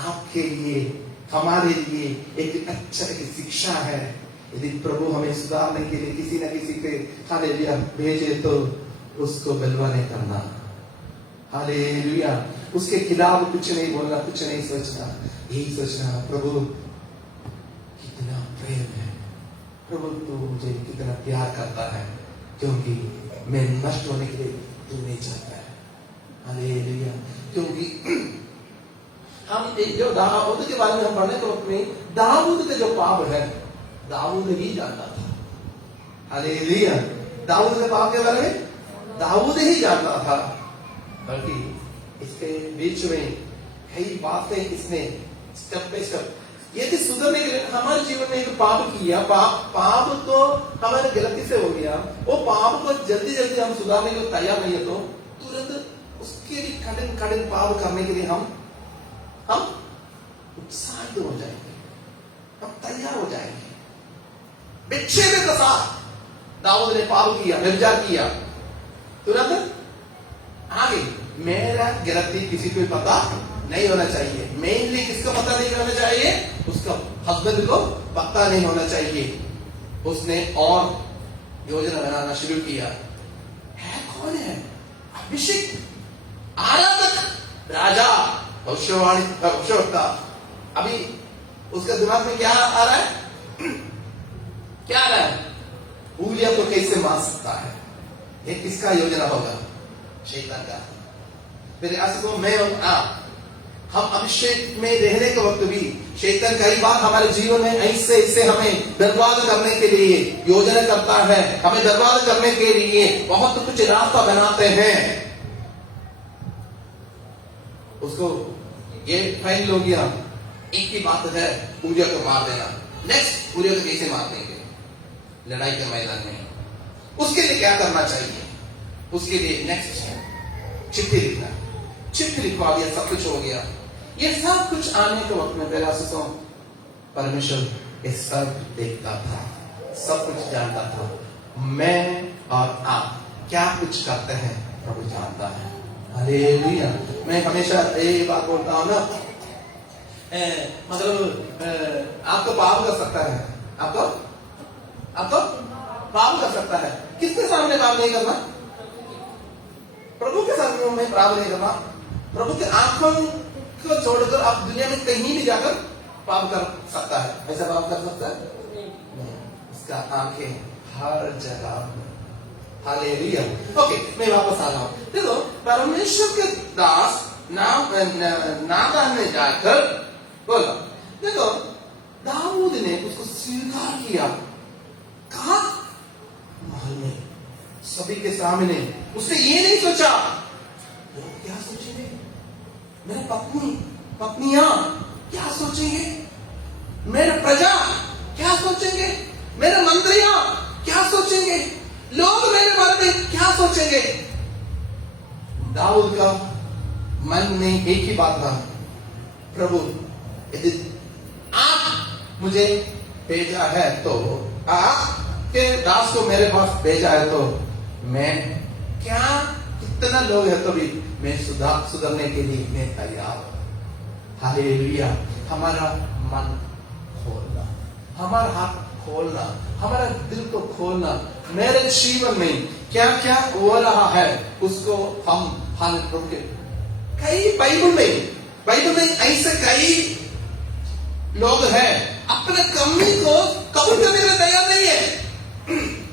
आपके लिए हमारे लिए एक अच्छा एक शिक्षा है। यदि प्रभु हमें सुधारने के लिए किसी न किसी पे हालेलुया भेजे तो उसको बलवा नहीं करना। हालेलुया। उसके खिलाफ कुछ नहीं बोलना, कुछ नहीं सोचना, यही सोचना प्रभु कितना प्रेम है, प्रभु तू मुझे कितना प्यार करता है, क्योंकि मैं नष्ट होने के लिए तू नहीं चाहता है। हालेलुया। क्योंकि हम जो दाऊद के बारे में हम पढ़ने के वक्त में, दाऊद का जो पाप है दाऊद ही जानता था। हालेलुया। दाऊद के पाप के बारे में दाऊद ही जानता था, बल्कि इसके बीच में कई बातें इसने स्टेप बाय स्टेप, यदि सुधरने के लिए हमारे जीवन में एक पाप किया, पाप तो हमारे गलती से हो गया, वो पाप को जल्दी जल्दी हम सुधारने के लिए तैयार नहीं है तो तुरंत उसके लिए कठिन पाप करने के लिए हम उत्साहित हो जाएंगे, हम तैयार हो जाएंगे। विच्छेद के साथ दाऊद ने पाप किया, व्यभिचार किया, तुरंत आगे मेरा गलती किसी को पता नहीं होना चाहिए। मेनली किसको पता नहीं होना चाहिए? उसका हस्बैंड को पता नहीं होना चाहिए। उसने और योजना बनाना शुरू किया। है कौन है? अभिषेक, आराधक, राजा, भविष्यवक्ता। अभी उसका दिमाग में क्या आ रहा है? क्या आ रहा है? उलिया को कैसे मार सकता है? ये किसका योजना होगा? शैतान का। मेरे आशिकों, मैं और आप, हम अभिषेक में रहने के वक्त भी शैतान कई बार हमारे जीवन में ऐसे हमें बर्बाद करने के लिए योजना करता है, हमें बर्बाद करने के लिए बहुत कुछ रास्ता बनाते हैं। उसको ये फाइनल हो गया, एक ही बात है, उलिया को मार देना। नेक्स्ट, उलिया को कैसे मार देंगे लड़ाई के मैदान में? उसके लिए क्या करना चाहिए? उसके लिए नेक्स्ट है चिट्ठी लिखना। चिट्ठी लिखवा दिया, सब कुछ हो गया। ये सब कुछ आने के वक्त में पहला सोचो, परमेश्वर ये सब देखता था, सब कुछ जानता था। मैं और आप क्या कुछ करते हैं प्रभु जानता है। हालेलुया। मैं हमेशा ये बात बोलता हूँ ना, मतलब आपको पाप कर सकता है, आपको पाप कर सकता है। किसके सामने पाप नहीं करना? प्रभु के सामने में पाप नहीं करना। प्रभु के आंखों को छोड़कर आप दुनिया में कहीं भी जाकर पाप कर सकता है। ऐसा पाप कर सकता है नहीं। उसका आंखें हर जगह। हालेलुया। ओके, मैं वापस आ रहा हूं। देखो, परमेश्वर के दास नातान ने जाकर बोला, देखो दाऊद ने उसको स्वीकार किया। कहा? महल में सभी के सामने। उसने ये नहीं सोचा लोग क्या सोचेंगे, मेरे पत्नियां क्या सोचेंगे, मेरे प्रजा क्या सोचेंगे, मेरे मंत्रियां क्या सोचेंगे, लोग मेरे बारे में क्या सोचेंगे। दाऊद का मन में एक ही बात था, प्रभु यदि आप मुझे भेजा है तो, आपके दास को मेरे पास भेजा है तो मैं क्या, कितना लोग है तो भी मैं सुधरने के लिए मैं तैयार हूं। हालेलुया। हमारा मन खोलना, हमारा हाथ खोलना, हमारा दिल को खोलना, मेरे जीवन में क्या क्या हो रहा है उसको हम हाल के कई बाइबल में ऐसे कई लोग हैं अपने कमी को कबूल करने के लिए तैयार नहीं है।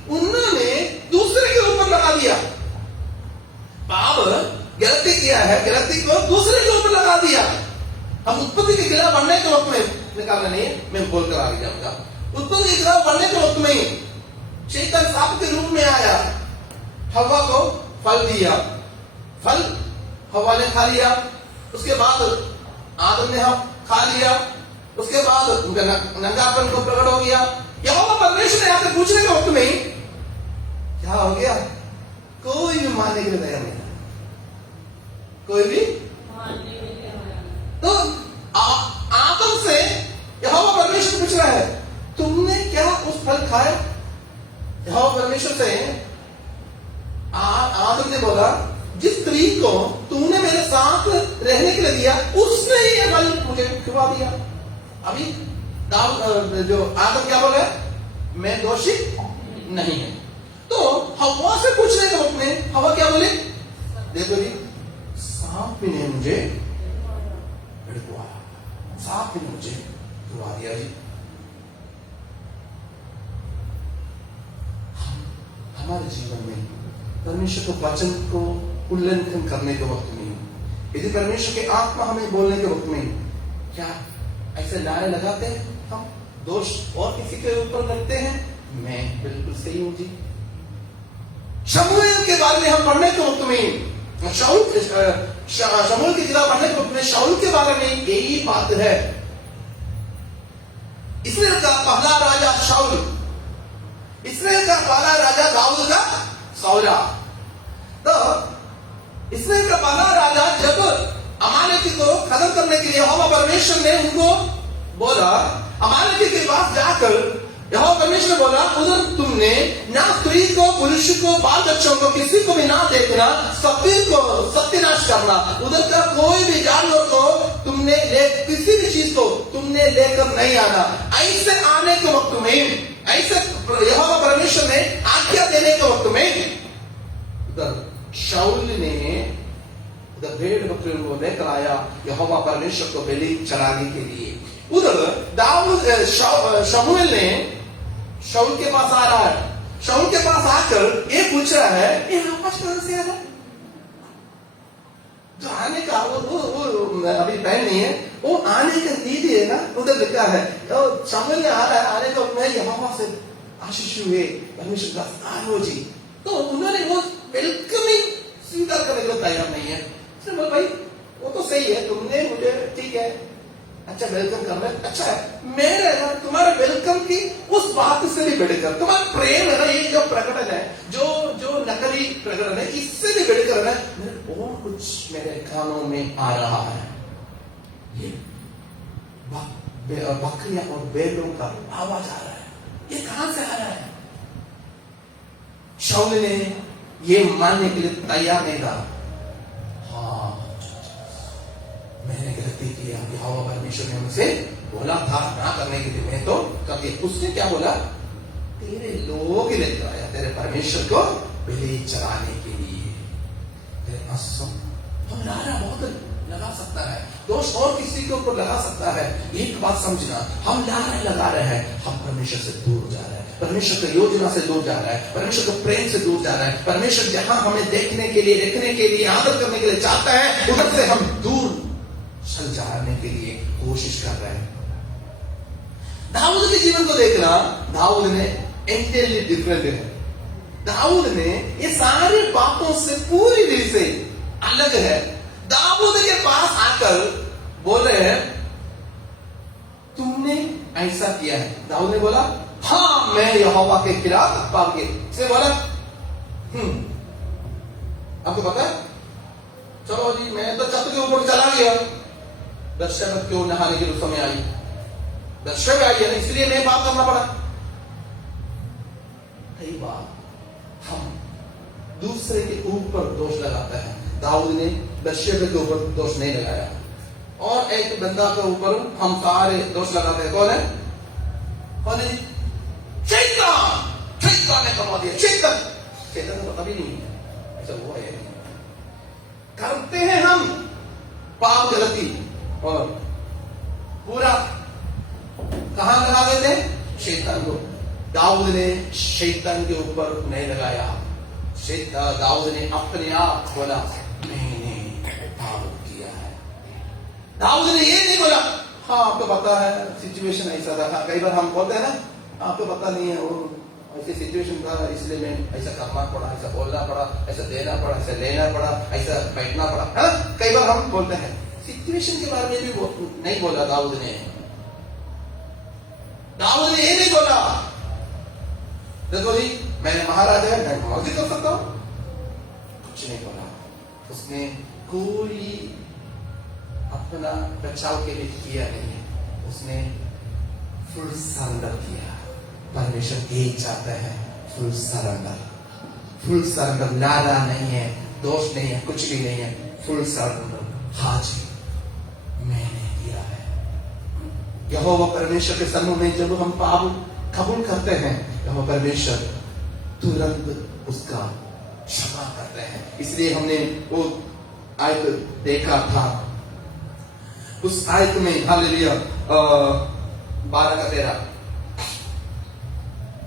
उन्होंने दूसरे के ऊपर लगा दिया। पाप गलती किया है, गलती को दूसरे के ऊपर लगा दिया। हम उत्पत्ति के खिलाफ बढ़ने के वक्त में निकालना नहीं है, मैं बोलकर आगे जाऊंगा। उत्पत्ति के खिलाफ बढ़ने के वक्त में शैतान सांप के रूप में आया, हवा को फल दिया, फल हवा ने खा लिया, उसके बाद आदम ने खा लिया, उसके बाद नंगापन को प्रकट हो गया। यहोवा परमेश्वर ने आकर पूछने के वक्त में क्या हो गया? कोई भी मानने के लिए तैयार नहीं, कोई भी। तो आदम से यहोवा परमेश्वर पूछ रहा है, तुमने क्या उस फल खाया? यहोवा परमेश्वर से आदम ने बोला, जिस स्त्री को तुमने मेरे साथ रहने के लिए दिया उसने ही ये फल मुझे खिला दिया। अभी जो आदम क्या बोला? मैं दोषी नहीं है। तो हवा से पूछने के वक्त में हवा क्या बोली? देखो जी, सांप ने मुझे भिड़कवाया, सांप ने मुझे खिला दिया जी। हमारे जीवन में परमेश्वर के वचन को उल्लंघन करने के वक्त में, यदि परमेश्वर के आत्मा हमें बोलने के वक्त में क्या ऐसे नारे लगाते हैं, हम दोष और किसी के ऊपर लगते हैं? मैं बिल्कुल सही हूं जी। शमूएल के बारे में हम पढ़ने के वक्त में, शमूएल की किताब पढ़ने के वक्त में शाऊल के बारे में यही बात है। इस्राएल का पहला राजा शाऊल, इस्राएल का पहला राजा दाऊद का सौरा। तो इस्राएल का पहला राजा जब अमालेकी को खत्म करने के लिए यहोवा परमेश्वर ने उनको बोला, अमालेकी के पास जाकर यहोवा परमेश्वर ने बोला, उधर तुमने ना स्त्री को, पुरुष को, बाल बच्चों को, किसी को भी ना देखना, सभी को सत्यानाश करना। उधर का कोई भी जानवर को तुमने किसी भी चीज को तुमने लेकर नहीं आना। ऐसे आने के वक्त में, ऐसे यहोवा परमेश्वर ने आज्ञा देने के वक्त में उधर शाऊल ने उधर भेड़ बकरियों को लेकर आया यहोवा परमेश्वर को बलि चढ़ाने के लिए। उधर दाऊद शमूएल ने शाऊल के पास आ रहा है। शाऊल के पास आकर ये पूछ रहा है, ये आवाज कहां से आ रहा है? जो आने का वो अभी टाइम नहीं है, वो आने का दीदी है ना, उधर लिखा है शमूएल ने आ रहा है, आने को मैं यहोवा से आशीष हुए परमेश्वर का आरो जी। तो उन्होंने वो वेलकमिंग स्वीकार करने को तैयार नहीं है। उसने बोला, भाई वो तो सही है, तुमने मुझे ठीक है, अच्छा वेलकम करना अच्छा है, मेरे तुम्हारे वेलकम की उस बात से भी बढ़कर तुम्हारा प्रेम है ना, ये जो प्रकटन है, जो नकली प्रकटन है, इससे भी बढ़कर है मेरे और कुछ मेरे कानों में आ रहा है। ये बकरियां और बैलों का आवाज आ रहा है, ये कहां से आ रहा है? शाऊल ने ये मानने के लिए तैयार नहीं था। यहोवा परमेश्वर ने उनसे बोला था ना करने के लिए, मैं तो करके। उसने क्या बोला? तेरे लोगों के लिए कराया, तेरे परमेश्वर को बलि चढ़ाने के लिए। हम नारा बहुत लगा सकता है, दोष और किसी के ऊपर लगा सकता है। एक बात समझना, हम नारा लगा रहे हैं, हम परमेश्वर से दूर जा रहे हैं, परमेश्वर की योजना से दूर जा रहा है, परमेश्वर के प्रेम से दूर जा रहा है। परमेश्वर जहां हमें देखने के लिए, देखने के लिए, आदर करने के लिए चाहता है, उधर से हम दूर चल जाने के लिए कोशिश कर रहे हैं। दाऊद के जीवन को देखना, दाऊद ने एंटायरली डिफरेंट है। दाऊद ने ये सारे बातों से पूरी दिल से अलग है। दाऊद के पास आकर बोल रहे हैं, तुमने ऐसा किया है। दाऊद ने बोला, हाँ मैं यहोवा के खिलाफ पाप किए। से बोला, आपको पता है, चलो जी मैं तो छत के ऊपर चला गया, बत्शेबा क्यों नहाने के समय आई, बत्शेबा आई है इसलिए मैं पाप करना पड़ा। कई बार हम दूसरे के ऊपर दोष लगाते हैं। दाऊद ने बत्शेबा के ऊपर दोष नहीं लगाया, और एक बंदा के ऊपर हम सारे दोष लगाते हैं। कौन है? कौन है? शैतान। शैतान ने करवा दिया। शैतान को पता भी नहीं है ऐसा हुआ है। करते हैं हम पाप गलती, और पूरा कहां लगा देते? शैतान को। दाऊद ने शैतान के ऊपर नहीं लगाया। दाऊद ने अपने आप बोला, मैंने पाप किया है। दाऊद ने ये नहीं बोला, हाँ आपको पता है सिचुएशन ऐसा था। कई बार हम बोलते हैं ना, आपको पता नहीं है वो ऐसे सिचुएशन था, इसलिए मैं ऐसा करना पड़ा, ऐसा बोलना पड़ा, ऐसा देना पड़ा, ऐसा लेना पड़ा, ऐसा बैठना पड़ा, है ना? कई बार हम बोलते हैं। सिचुएशन के बारे में भी नहीं बोला दाऊद ने। दाऊद ने ये नहीं बोला, देखो जी मैंने महाराजा है, मैं मर्जी कर सकता हूं, कुछ नहीं बोला। उसने कोई अपना बचाव के लिए किया नहीं है, उसने फुल सरेंडर किया। परमेश्वर यही चाहता है, फुल सरेंडर। फुल सरेंडर, लाला नहीं है, दोष नहीं है, कुछ भी नहीं है, फुल सरेंडर। हाँ जी मैंने किया है। यहोवा परमेश्वर के सम्मुख में जब हम पाप कबूल करते हैं, यहोवा परमेश्वर तुरंत उसका क्षमा करते हैं। इसलिए हमने वो आयत देखा था, उस आयत में हालेलुया 12 का 13।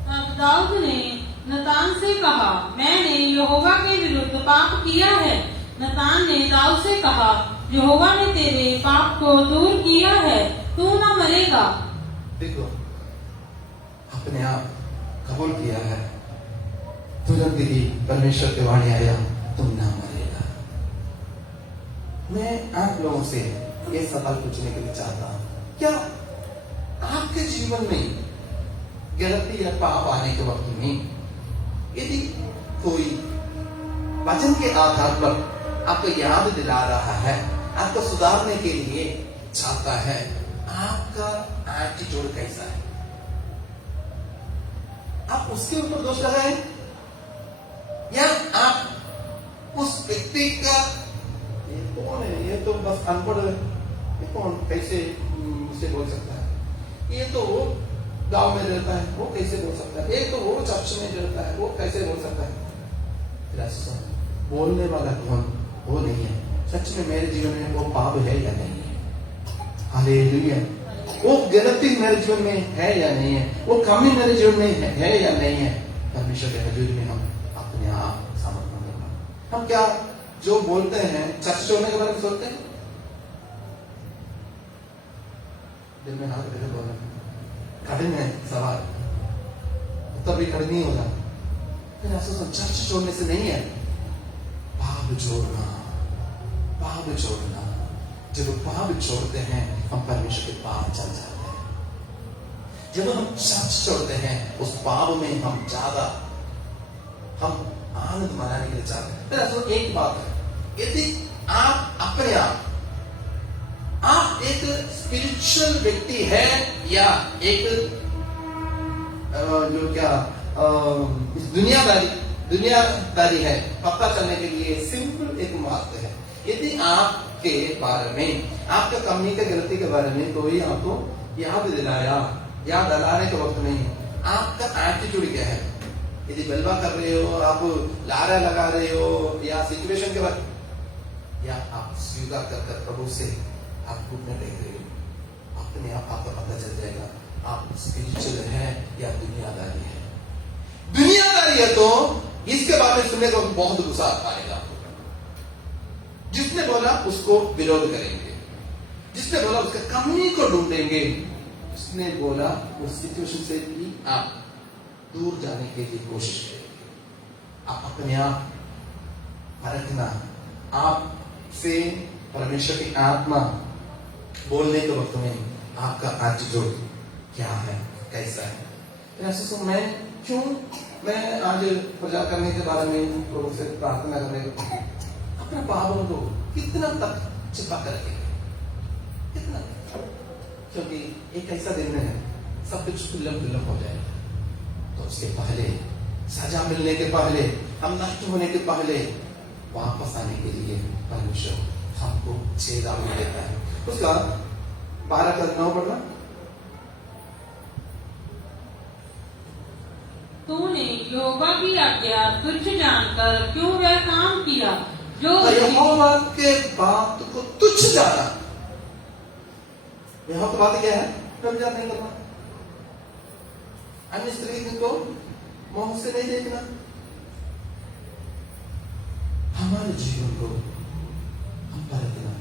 तब दाऊद ने नतान से कहा, मैंने यहोवा के विरुद्ध पाप किया है। नतान ने दाऊद से कहा, यहोवा ने तेरे पाप को दूर किया है, तू न मरेगा। देखो अपने आप कबूल किया है, तुरंत ही परमेश्वर की वाणी आया, तुम ना मरेगा। मैं आप लोगों से ये सवाल पूछने के लिए चाहता हूं, क्या आपके जीवन में गलती या पाप आने के वक्त में यदि कोई वचन के आधार पर आपको याद दिला रहा है, आपको सुधारने के लिए चाहता है, आपका एटीट्यूड कैसा है? आप उसके ऊपर दोष लगाए, या आप उस व्यक्ति का, ये कौन है, ये तो बस अनपढ़ है, ये कौन कैसे मुझसे बोल सकता है, ये तो वो गांव में रहता है, वो कैसे बोल सकता है, एक तो वो चर्च में रहता है, वो कैसे बोल सकता है? बोलने वाला कौन? वो नहीं है। सच में मेरे जीवन में वो पाप है या नहीं है? हालेलुया। वो गलती मेरे जीवन में है या नहीं है? वो कमी मेरे जीवन में है या नहीं है? परमेश्वर के हजूर में हम अपने आप समर्पण करना। हम क्या जो बोलते हैं चर्च छोड़ने के बारे में सोचते हैं? दिल में हाथ रखे बोल रहे कठिन है सवाल, उत्तर भी कठिन नहीं होगा। फिर ऐसा चर्च छोड़ने से नहीं है, पाप छोड़ना, पाप छोड़ना। जब पाप छोड़ते हैं हम परमेश्वर के पाप चल जाते हैं। जब हम चर्च छोड़ते हैं उस पाप में हम ज्यादा हम आनंद मनाने के लिए चाहते हैं। फिर ऐसा एक बात है, यदि आप अपने आप एक स्पिरिचुअल व्यक्ति है या एक जो क्या दुनियादारी है, पता चलने के लिए सिंपल एक मार्ग है। यदि आप के बारे में, आपका कमी के गलती के बारे में कोई आपको याद दिलाया, याद दिलाने के वक्त में आपका एटीट्यूड क्या है? यदि बलवा कर रहे हो, आप लारा लगा रहे हो, या सिचुएशन के बाद, या आप स्वीकार कर प्रभु से आप घुटने टेक रहे हो, अपने आप आपका पता चल जाएगा आप स्पिरिचुअल है या दुनियादारी है। दुनियादारी है तो इसके बारे में सुनने को बहुत गुस्सा आएगा। जिसने बोला उसको विरोध करेंगे, जिसने बोला उसके कमी को ढूंढेंगे, उसने बोला उस सिचुएशन से भी आप दूर जाने के लिए कोशिश करेंगे। आप अपने आप परखना, आप से परमेश्वर की आत्मा बोलने के वक्त में आपका एटीट्यूड क्या है, कैसा है। ऐसे तो मैं आज प्रचार करने के बारे में प्रभु से प्रार्थना करने के अपने पापों को कितना तक छिपा कर रखेंगे, कितना, क्योंकि एक ऐसा दिन है सब कुछ दुर्लभ हो जाएगा। तो उसके पहले, सजा मिलने के पहले, हम नष्ट होने के पहले वापस आने के लिए परमेश्वर हमको चेतावनी देता है। उसका 12:9 पढ़ना। तूने यहोवा की आज्ञा तुच्छ जानकर क्यों वह काम किया जो यहोवा के बात को तुच्छ जाना। यहोवा की बात क्या है? व्यभिचार नहीं करना, अन्य स्त्री को मोह से नहीं देखना। हमारे जीवन को हम परखना,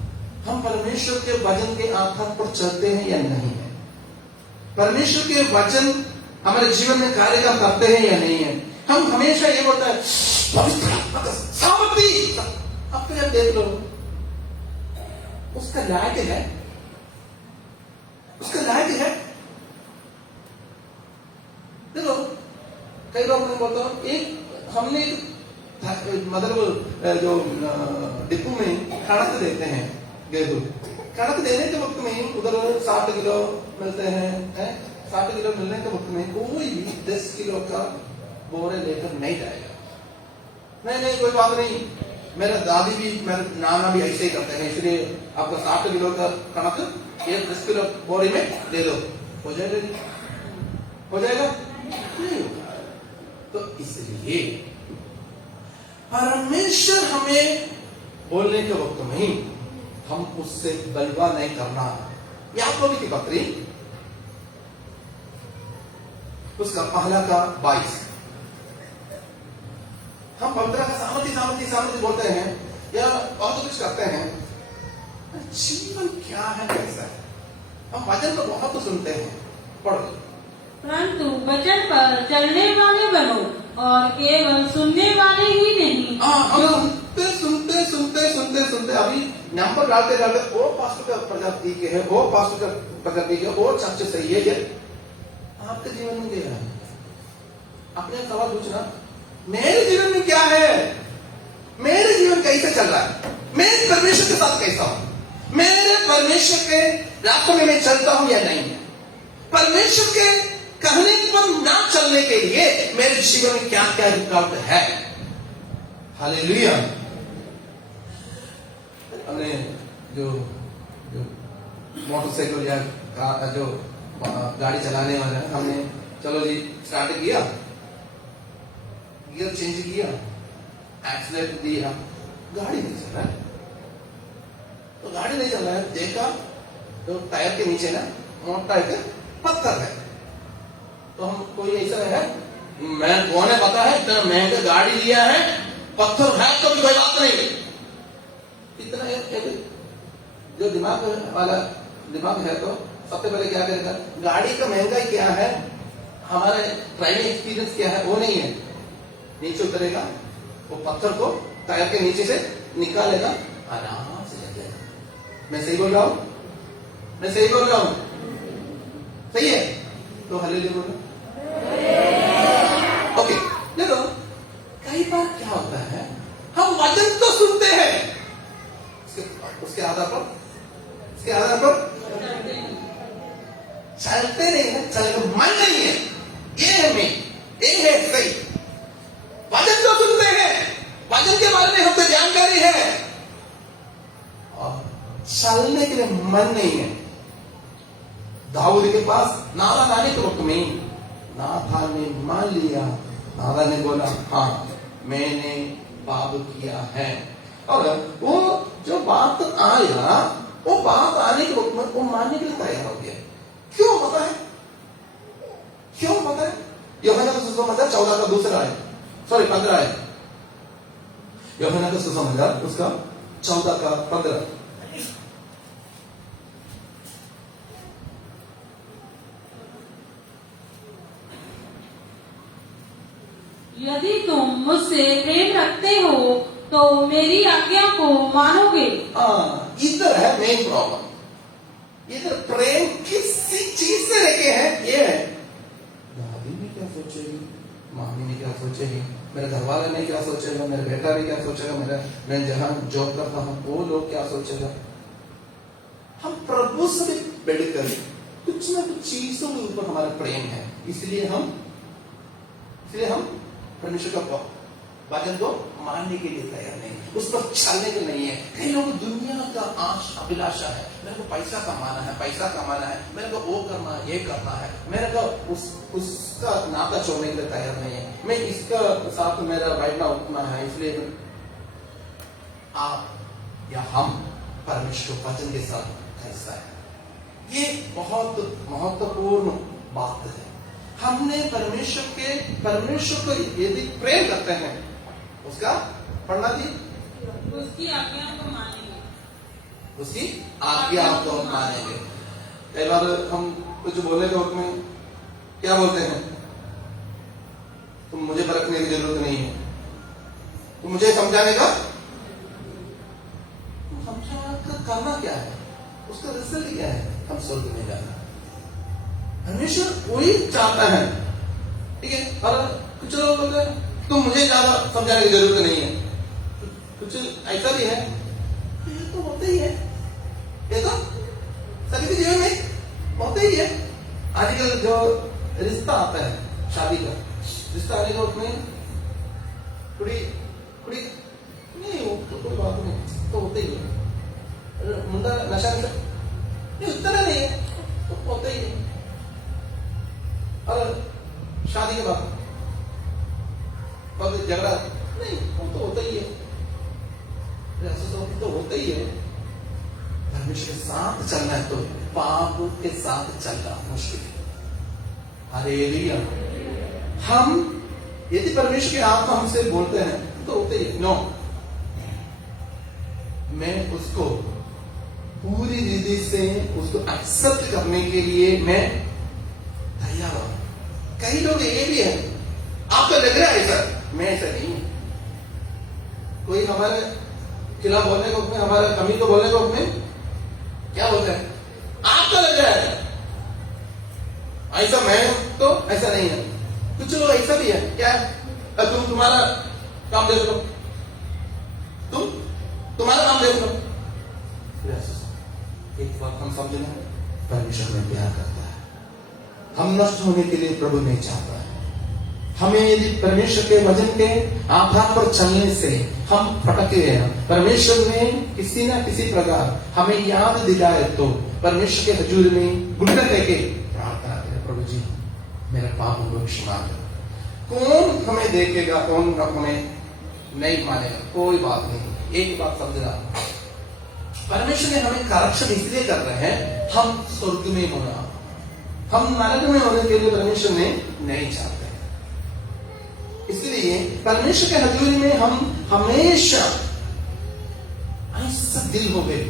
हम परमेश्वर के वचन के आधार पर चलते हैं या नहीं है, परमेश्वर के वचन हमारे जीवन में कार्यक्रम करते हैं या नहीं है। हम हमेशा ये बोलते हैं पवित्र आत्मा का सामर्थ्य, अब तो देख लो उसका लायक है, उसका लायक है। देखो कई बार मैं बोलता हूँ, एक हमने मतलब जो डिपो में कणक देते हैं, गेहूं कणक देने के वक्त में उधर 60 किलो मिलते हैं, 60 किलो मिलने के वक्त में कोई भी 10 किलो का बोरे लेकर नहीं जाएगा। नहीं कोई बात नहीं, मेरा दादी भी, मेरे नाना भी ऐसे ही करते हैं, इसलिए आपको 60 किलो का कणक ये 10 किलो बोरे में दे दो, हो जाएगा, हो जाएगा नहीं। तो इसलिए परमेश्वर हमें बोलने के वक्त में ही हम उससे बलवा नहीं करना। याकूब की पत्री उसका पहला का 22, हम पवित्र का सामर्थ्य बोलते हैं या बहुत कुछ करते हैं, जीवन क्या है, कैसा है। हम वचन तो बहुत तो सुनते हैं, पढ़ो, परंतु वचन पर चलने वाले बनो और केवल सुनने वाले ही नहीं। हम सुनते अभी नंबर डालते वो पास्टर का प्रजाति के है, वो पास्टर का प्रजाति के, वो चर्च सही है, आपके जीवन में क्या है? अपने सवाल पूछना, मेरे जीवन में क्या है, मेरे जीवन कैसे चल रहा है, मैं परमेश्वर के साथ कैसा हूं, मेरे परमेश्वर के रास्तों में मैं चलता हूं या नहीं है, परमेश्वर के कहने पर ना चलने के लिए मेरे जीवन में क्या क्या रुकावट है। हालेलुया। हमने जो मोटरसाइकिल या जो गाड़ी चलाने वाला है, हमने चलो जी स्टार्ट किया, गियर चेंज किया, एक्सीलेटर दिया, गाड़ी नहीं चल रहा है। तो गाड़ी नहीं चल रहा है, देखा तो टायर के नीचे ना मोटा एक पत्थर है। तो हम कोई ऐसा है, मैं कौन है पता है, इतना महंगा गाड़ी लिया है, पत्थर है तो भी कोई बात नहीं, इतना जो दिमाग वाला दिमाग है तो सबसे पहले क्या करेगा, गाड़ी का महंगाई क्या है, हमारे ड्राइविंग एक्सपीरियंस क्या है वो नहीं है, नीचे उतरेगा, वो पत्थर को टायर के नीचे से निकालेगा, आराम से चल जाएगा। मैं सही बोल रहा हूं, मैं सही बोल रहा हूं, सही है? तो हालेलुया बोलो। ओके, देखो कई बार क्या होता है, हम वचन तो सुनते हैं, उसके आधार पर चलते नहीं है, चलने मन नहीं है, ये है मैं, ये है सही। वचन तो सुनते हैं, वचन के बारे में हमको जानकारी है, और मन नहीं है। दाऊद के पास नादान आने के वक्त में नाथान ने मान लिया, नादान ने बोला हाँ मैंने पाप किया है। और वो जो बात आया, वो बात आने के वक्त में वो मानने के लिए तैयार हो गया। क्यों पता है? क्यों पता है? यूहन्ना का सुसमाचार 14 का दूसरा है, 15 है। यूहन्ना का सुसमाचार उसका 14 का 15। यदि तुम मुझसे प्रेम रखते हो तो मेरी आज्ञा को मानोगे। इधर है मेन प्रॉब्लम। इधर प्रेम किसी चीज से लेके है, ये है दादी ने क्या सोचेगी, मामी ने क्या सोचेगी, मेरे घर वाले ने क्या सोचेगा, मेरे बेटा ने क्या सोचेगा, मैं जहां जॉब करता हूं वो लोग क्या सोचेगा। हम प्रभु से भी बढ़कर कुछ ना कुछ चीजों के ऊपर हमारा प्रेम है, इसलिए हम परमेश्वर का वचन को मानने के लिए तैयार नहीं, उस पर चलने के नहीं है। कई लोग दुनिया का अभिलाषा है, मेरे को पैसा कमाना है, मेरे को वो करना है, ये करना है, मेरे को उसका नाता छोड़ने के लिए तैयार नहीं है, मैं इसका साथ मेरा बैठना उठना है। इसलिए आप या हम परमेश्वर वचन के साथ कैसा है, ये बहुत महत्वपूर्ण बात है। हमने परमेश्वर को यदि प्रेम करते हैं, उसका पढ़ना दी, उसकी आज्ञा को मानेंगे, उसकी आज्ञा को मानेंगे। कई बार हम कुछ बोलने के वक्त में क्या बोलते हैं, तुम मुझे परखने की जरूरत नहीं है, तुम मुझे समझाने का करना क्या है, उसका रिजल्ट क्या है, हम स्वर्ग में जाना। परमेश्वर वही चाहता है, ठीक है। और कुछ लोग बोलते हैं तुम मुझे ज्यादा समझाने की जरूरत नहीं है, कुछ ऐसा भी है, ये तो होता ही है, ये तो सभी के जीवन में होता ही है। आजकल जो रिश्ता आता है, शादी का रिश्ता आने के वक्त में कुड़ी नहीं हो तो कोई बात नहीं, तो होता ही है। मुंडा नशा नहीं उतना नहीं है, तो होता ही है। और शादी के बाद झगड़ा नहीं, वो तो होता ही है, तो होता ही है। परमेश्वर के साथ चलना है तो पाप के साथ चलना मुश्किल है। हालेलुया। हम यदि परमेश्वर की आत्मा हमसे बोलते हैं तो होते ही नो, मैं उसको पूरी रीति से उसको एक्सेप्ट करने के लिए मैं तैयार हूं। कई लोग ये भी है, आपको लग रहा है ऐसा, मैं ऐसा नहीं हूं। कोई हमारे खिलाफ बोलने को में, हमारे कमी को बोलने को में क्या बोलते हैं, आपको लग रहा है ऐसा, मैं तो ऐसा नहीं है। कुछ लोग ऐसा भी है, क्या तुम तुम्हारा काम देख लो, तुम्हारा काम देख लो। एक बात हम समझना, परमेश्वर में प्यार करता है, हम नष्ट होने के लिए प्रभु नहीं चाहता है। हमें यदि परमेश्वर के वचन के आधार पर चलने से हम भटके हैं, परमेश्वर ने किसी न किसी प्रकार हमें याद दिलाए तो परमेश्वर के हजूर में घुटने टेके प्रार्थना करें, प्रभु जी मेरे पापों को क्षमा करो। कौन हमें देखेगा, कौन हमें नहीं मानेगा, कोई बात नहीं। एक बात समझना, परमेश्वर ने हमें करेक्शन इसलिए कर रहे हैं, हम स्वर्ग में होना, हम नरक में होने के लिए परमेश्वर ने नहीं चाहते। इसलिए परमेश्वर के हजूरी में हम हमेशा ऐसा दिल हो गए,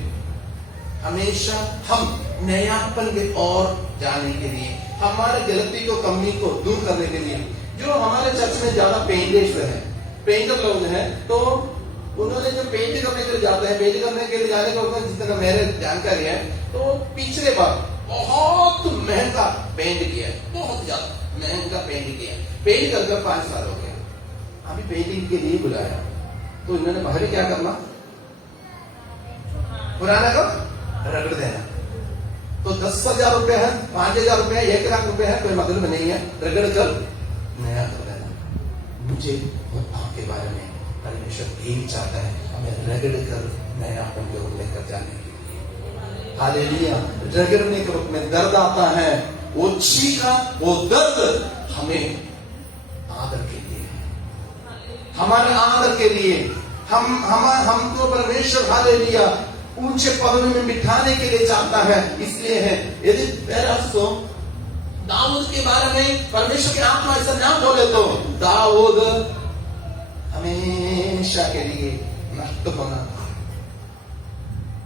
हमेशा हम नयापन की ओर जाने के लिए, हमारे गलती को, कमी को दूर करने के लिए। जो हमारे चर्च में ज्यादा पेंटर लोग हैं, तो उन्होंने जो पेंट करने के लिए जाते हैं, पेंट करने के लिए जाने का जितना मेरे जानकारी है, तो पिछले बार बहुत महंगा पेंट किया है, बहुत ज्यादा महंगा पेंट किया है। पेंट करके 5 साल हो गया, अभी पेंटिंग के लिए बुलाया, तो इन्होंने बाहर क्या करना, पुराना को रगड़ देना। तो 10,000 रुपए है, 5,000 रुपए है, 1 लाख रुपए है, कोई मतलब नहीं है, रगड़ कर नया कर देना। मुझे आपके बारे में परमेश्वर यही चाहता है, हमें रगड़ कर नयापन की ओर लेकर जाने के लिए। हालेलुया। रगड़ने के वक्त में दर्द आता है, वो चीखा, वो दर्द हमें आदर के लिए, हमारे आदर के लिए, हमको परमेश्वर हालेलुया ऊंचे पदों में बिठाने के लिए चाहता है, इसलिए है। यदि दाऊद के बारे में परमेश्वर की आत्मा ऐसा ना बोले तो दाऊद हमेशा के लिए नष्ट होना था।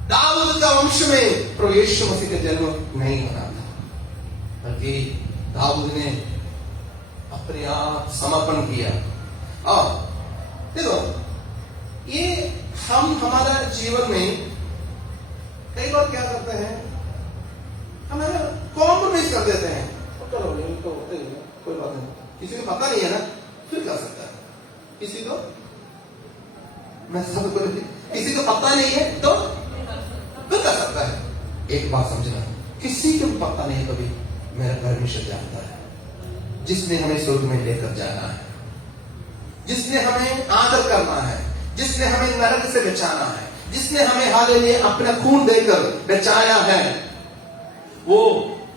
दाऊद का वंश में प्रभु यीशु मसीह का जन्म नहीं होना था, बल्कि दाऊद ने अपने आप समर्पण किया। और देखो, ये हम हमारा जीवन में कई बार क्या करते हैं, हम कॉम्प्रोमाइज कर देते हैं। चलो तो होते ही है, कोई बात नहीं, किसी को पता नहीं है ना, फिर कर सकता है। किसी को मैं सब किसी को पता नहीं है तो फिर कर सकता है। एक बात समझना, किसी को पता नहीं कभी, मेरा परमेश्वर जानता है, जिसने हमें स्वर्ग में लेकर जाना है, जिसने हमें आदर करना है, जिसने हमें नरक से बचाना है, जिसने हमें हालेलुया अपना खून देकर बचाया है, वो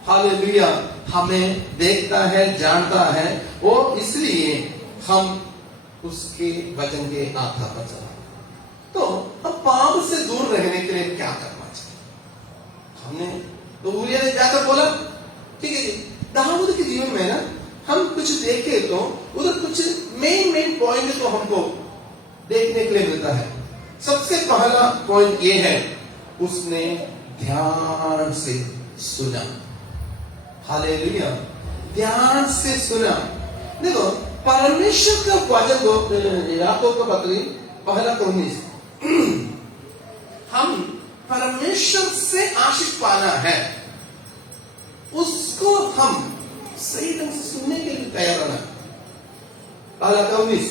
हालेलुया हमें देखता है, जानता है। वो इसलिए हम उसके वचन के आधार पर चला। तो हम पाप से दूर रहने के लिए क्या करना चाहिए? हमने तो उरिया ने जाकर बोला, ठीक है जी, दाऊद के जीवन में ना हम कुछ देखे तो उधर कुछ मेन पॉइंट तो हमको देखने के लिए मिलता है। सबसे पहला पॉइंट ये है, उसने ध्यान से सुना। हालेलुया, ध्यान से सुना। देखो, परमेश्वर का वचन को याकूब का पत्री पहला 19, हम परमेश्वर से आशीष पाना है, उसको हम सही ढंग से सुनने के लिए तैयार रहना। पहला 19,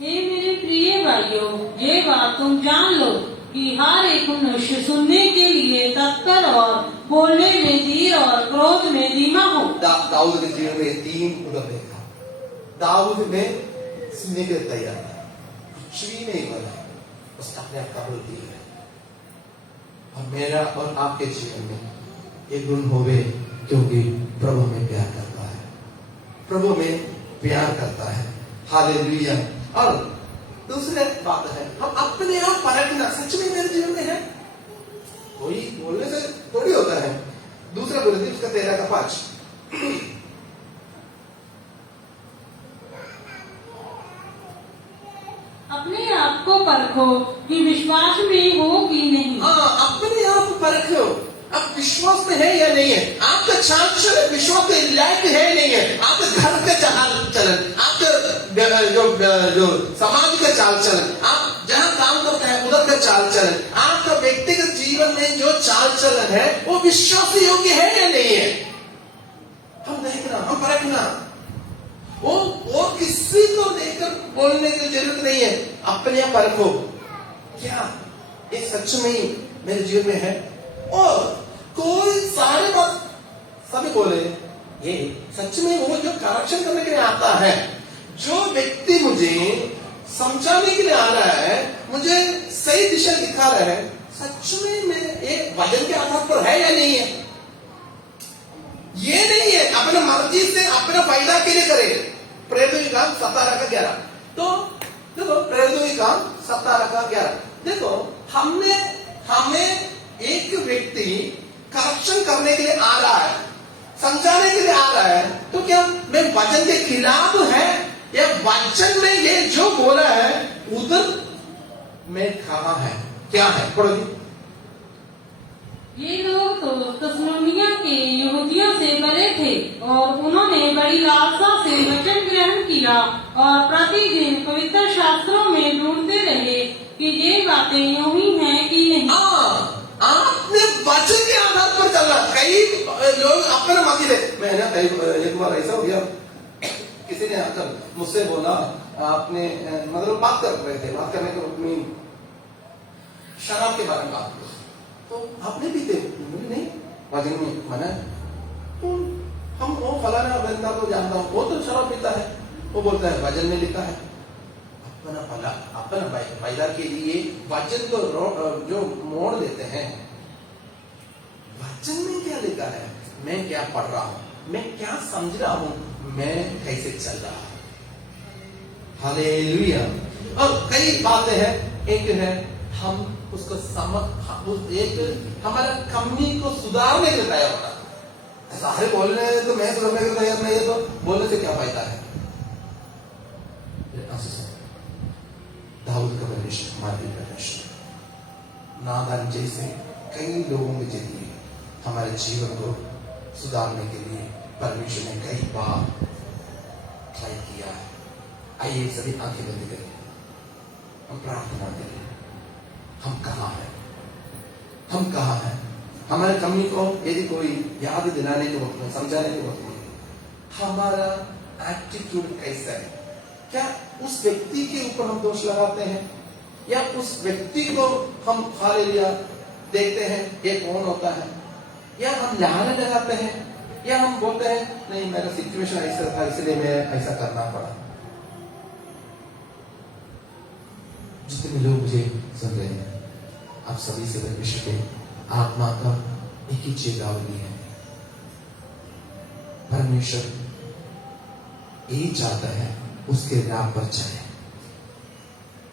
हे मेरे प्रिय भाइयों, ये बात तुम जान लो कि हर एक मनुष्य सुनने के लिए तत्पर और बोलने में धीर और क्रोध में धीमा हो। दाऊद के जीवन में 3 उदाहरण देखा। दाऊद ने सुनने के लिए तैयार था, कुछ भी नहीं बोला, उसने अपने आप का बोल दिया। और मेरा और आपके जीवन में ये गुण होवे, क्योंकि प्रभु हमें प्यार करता है, प्रभु हमें प्यार करता है। हालेलुया। और दूसरी बात है, हम अपने आप परखना, सच में मेरे जीवन में है, कोई बोलने से थोड़ी होता है। दूसरा बोले उसका 13 का 5, अपने आप को परखो कि विश्वास में हो कि नहीं। अपने आप परखो, आप विश्वास में है या नहीं है, आपका चाल चलन विश्वास के लायक है नहीं है, आपके घर का चाल चलन, आपका जो समाज का चाल चलन, आप जहां काम करते हैं उधर का चाल चलन, आपका व्यक्तिगत जीवन में जो चाल चलन है वो विश्वास योग्य है या नहीं है, हम देखना, हम परखना। वो किसी को देखकर बोलने की जरूरत नहीं है, अपने आप परखो, क्या ये सच में मेरे जीवन में है। और कोई सारे बात सभी बोले, ये सच में वो जो करेक्शन करने के लिए आता है, जो व्यक्ति मुझे समझाने के लिए आ रहा है, मुझे सही दिशा दिखा रहा है, सच में मैं एक वचन के आधार पर है या नहीं है। ये नहीं है अपने मर्जी से अपने फायदा के लिए करे। प्रेरित काम 17 का 11, तो देखो प्रेरित काम 17 का 11, देखो हमें एक व्यक्ति करेक्शन करने के लिए आ रहा है, समझाने के लिए आ रहा है, तो क्या मैं वचन के खिलाफ है या वचन में ये जो बोला है उधर में कहां है, क्या है? पढ़ो। ये लोग तो तस्सलुनिया के यहूदियों से बने थे और उन्होंने बड़ी लालसा से वचन ग्रहण किया और प्रतिदिन पवित्र शास्त्रों में ढूंढते रहे कि ये बातें यूं ही हैं कि नहीं। आपने वचन के आधार पर चलना। कई लोग अपने मत ले, मैंने एक बार ऐसा हो गया, किसी ने आकर मुझसे बोला, आपने मतलब बात कर रहे थे, बात करने के शराब के बारे में बात की, तो आपने पीते? नहीं, वचन में मना है। तो हम वो फलाना बंदा को जानता हूँ, वो तो शराब पीता है, वो बोलता है वचन में लिखा है। अपना फायदा के लिए वचन को जो मोड़ देते हैं, वचन में क्या लिखा है, मैं क्या पढ़ रहा हूं, मैं क्या समझ रहा हूं, मैं कैसे चल रहा हूं। हालेलुया। और कई बातें हैं, एक है हम उसको एक हमारा कमी को सुधारने के तैयार होना। सारे बोलने तो मैं सुधरने के तैयार नहीं है, तो बोलने से क्या फायदा है। दाऊद का परमेश्वर, हमारे परमेश्वर नादान जैसे कई लोगों के जरिए हमारे जीवन को सुधारने के लिए परमेश्वर ने कई बार ट्राई किया है। आइए सभी आंखें बंद करें, हम प्रार्थना करें। हम कहाँ हैं, हम कहाँ हैं, हमारे कमी को यदि कोई याद दिलाने के वक्त में, समझाने के वक्त में, हमारा एटीट्यूड कैसा है। क्या उस व्यक्ति के ऊपर हम दोष लगाते हैं, या उस व्यक्ति को हम हालेलुया देखते हैं ये कौन होता है, या हम लाने लगाते हैं, या हम बोलते हैं नहीं मेरा सिचुएशन ऐसा था इसलिए मैं ऐसा करना पड़ा। जितने लोग मुझे सुन रहे हैं, आप सभी से परमेश्वर के आत्मा का एक ही चेतावनी है। परमेश्वर यही चाहता है उसके राह पर चले,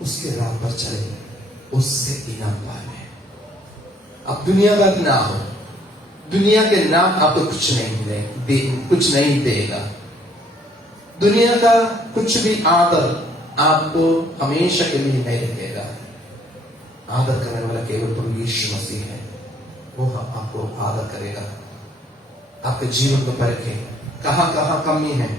उसके राह पर चले, उससे इनाम पाए। अब दुनिया का ना हो, दुनिया के नाम आपको कुछ नहीं देगा। दुनिया का कुछ भी आदर आपको हमेशा के लिए नहीं रखेगा। आदर करने वाला केवल प्रभु यीशु मसीह है, वो आपको आदर करेगा। आपके जीवन को परखे, कहां कहां कमी है।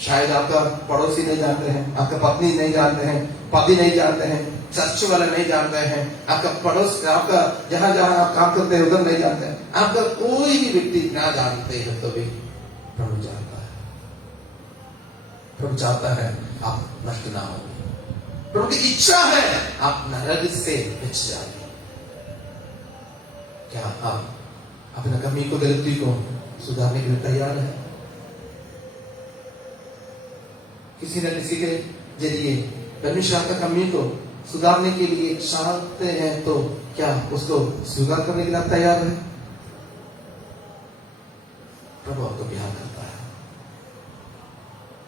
शायद आपका पड़ोसी नहीं जानते हैं, आपका पत्नी नहीं जानते हैं, पति नहीं जानते हैं, चर्च वाले नहीं जानते हैं, आपका पड़ोस, आपका जहां जहां आप काम करते हैं उधर नहीं जानते हैं, आपका कोई भी व्यक्ति ना जानते हैं, तो भी प्रभु जानता है। प्रभु चाहता है आप नष्ट ना हो। प्रभु की इच्छा है आप नरक से बच जाए। क्या आप अपना कमी को, गलती को सुधारने के लिए तैयार है? किसी न किसी के जरिए परमेश्वर आपका कमी को सुधारने के लिए चाहते हैं, तो क्या उसको स्वीकार करने के लिए आप तैयार है? प्रभु आपको प्यार करता है,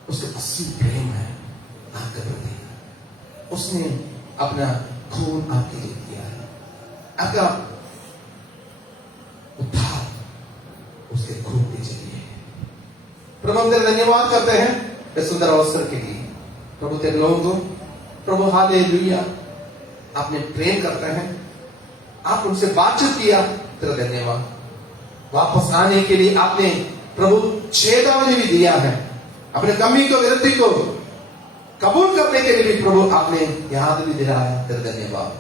उसके असीम प्रेम है आपके प्रति। उसने अपना खून आपके लिए दिया है, आपका उद्धार उसके खून के जरिए। प्रभु हम तेरा धन्यवाद करते हैं इस सुंदर अवसर के लिए। प्रभु तेरे लोगों को, प्रभु हालेलुया, आपने प्रेम करते हैं, आप उनसे बातचीत किया, तेरा धन्यवाद। वापस आने के लिए आपने प्रभु चेतावनी भी दिया है, अपने कमी को, गलती को कबूल करने के लिए भी प्रभु आपने याद भी दिलाया है, तेरा धन्यवाद।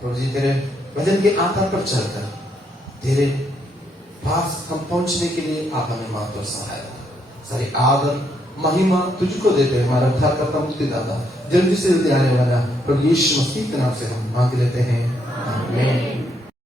प्रभु जी तेरे वचन के आधार पर चलकर तेरे पास हम पहुंचने के लिए आप हमें मात्र सहायता, सारी आदर महिमा तुझको देते हैं। हमारा उद्धारकर्ता, मुक्तिदाता, जल्दी से जल्दी आने वाला प्रभु यीशु मसीह के नाम से हम मांग लेते हैं, आमीन।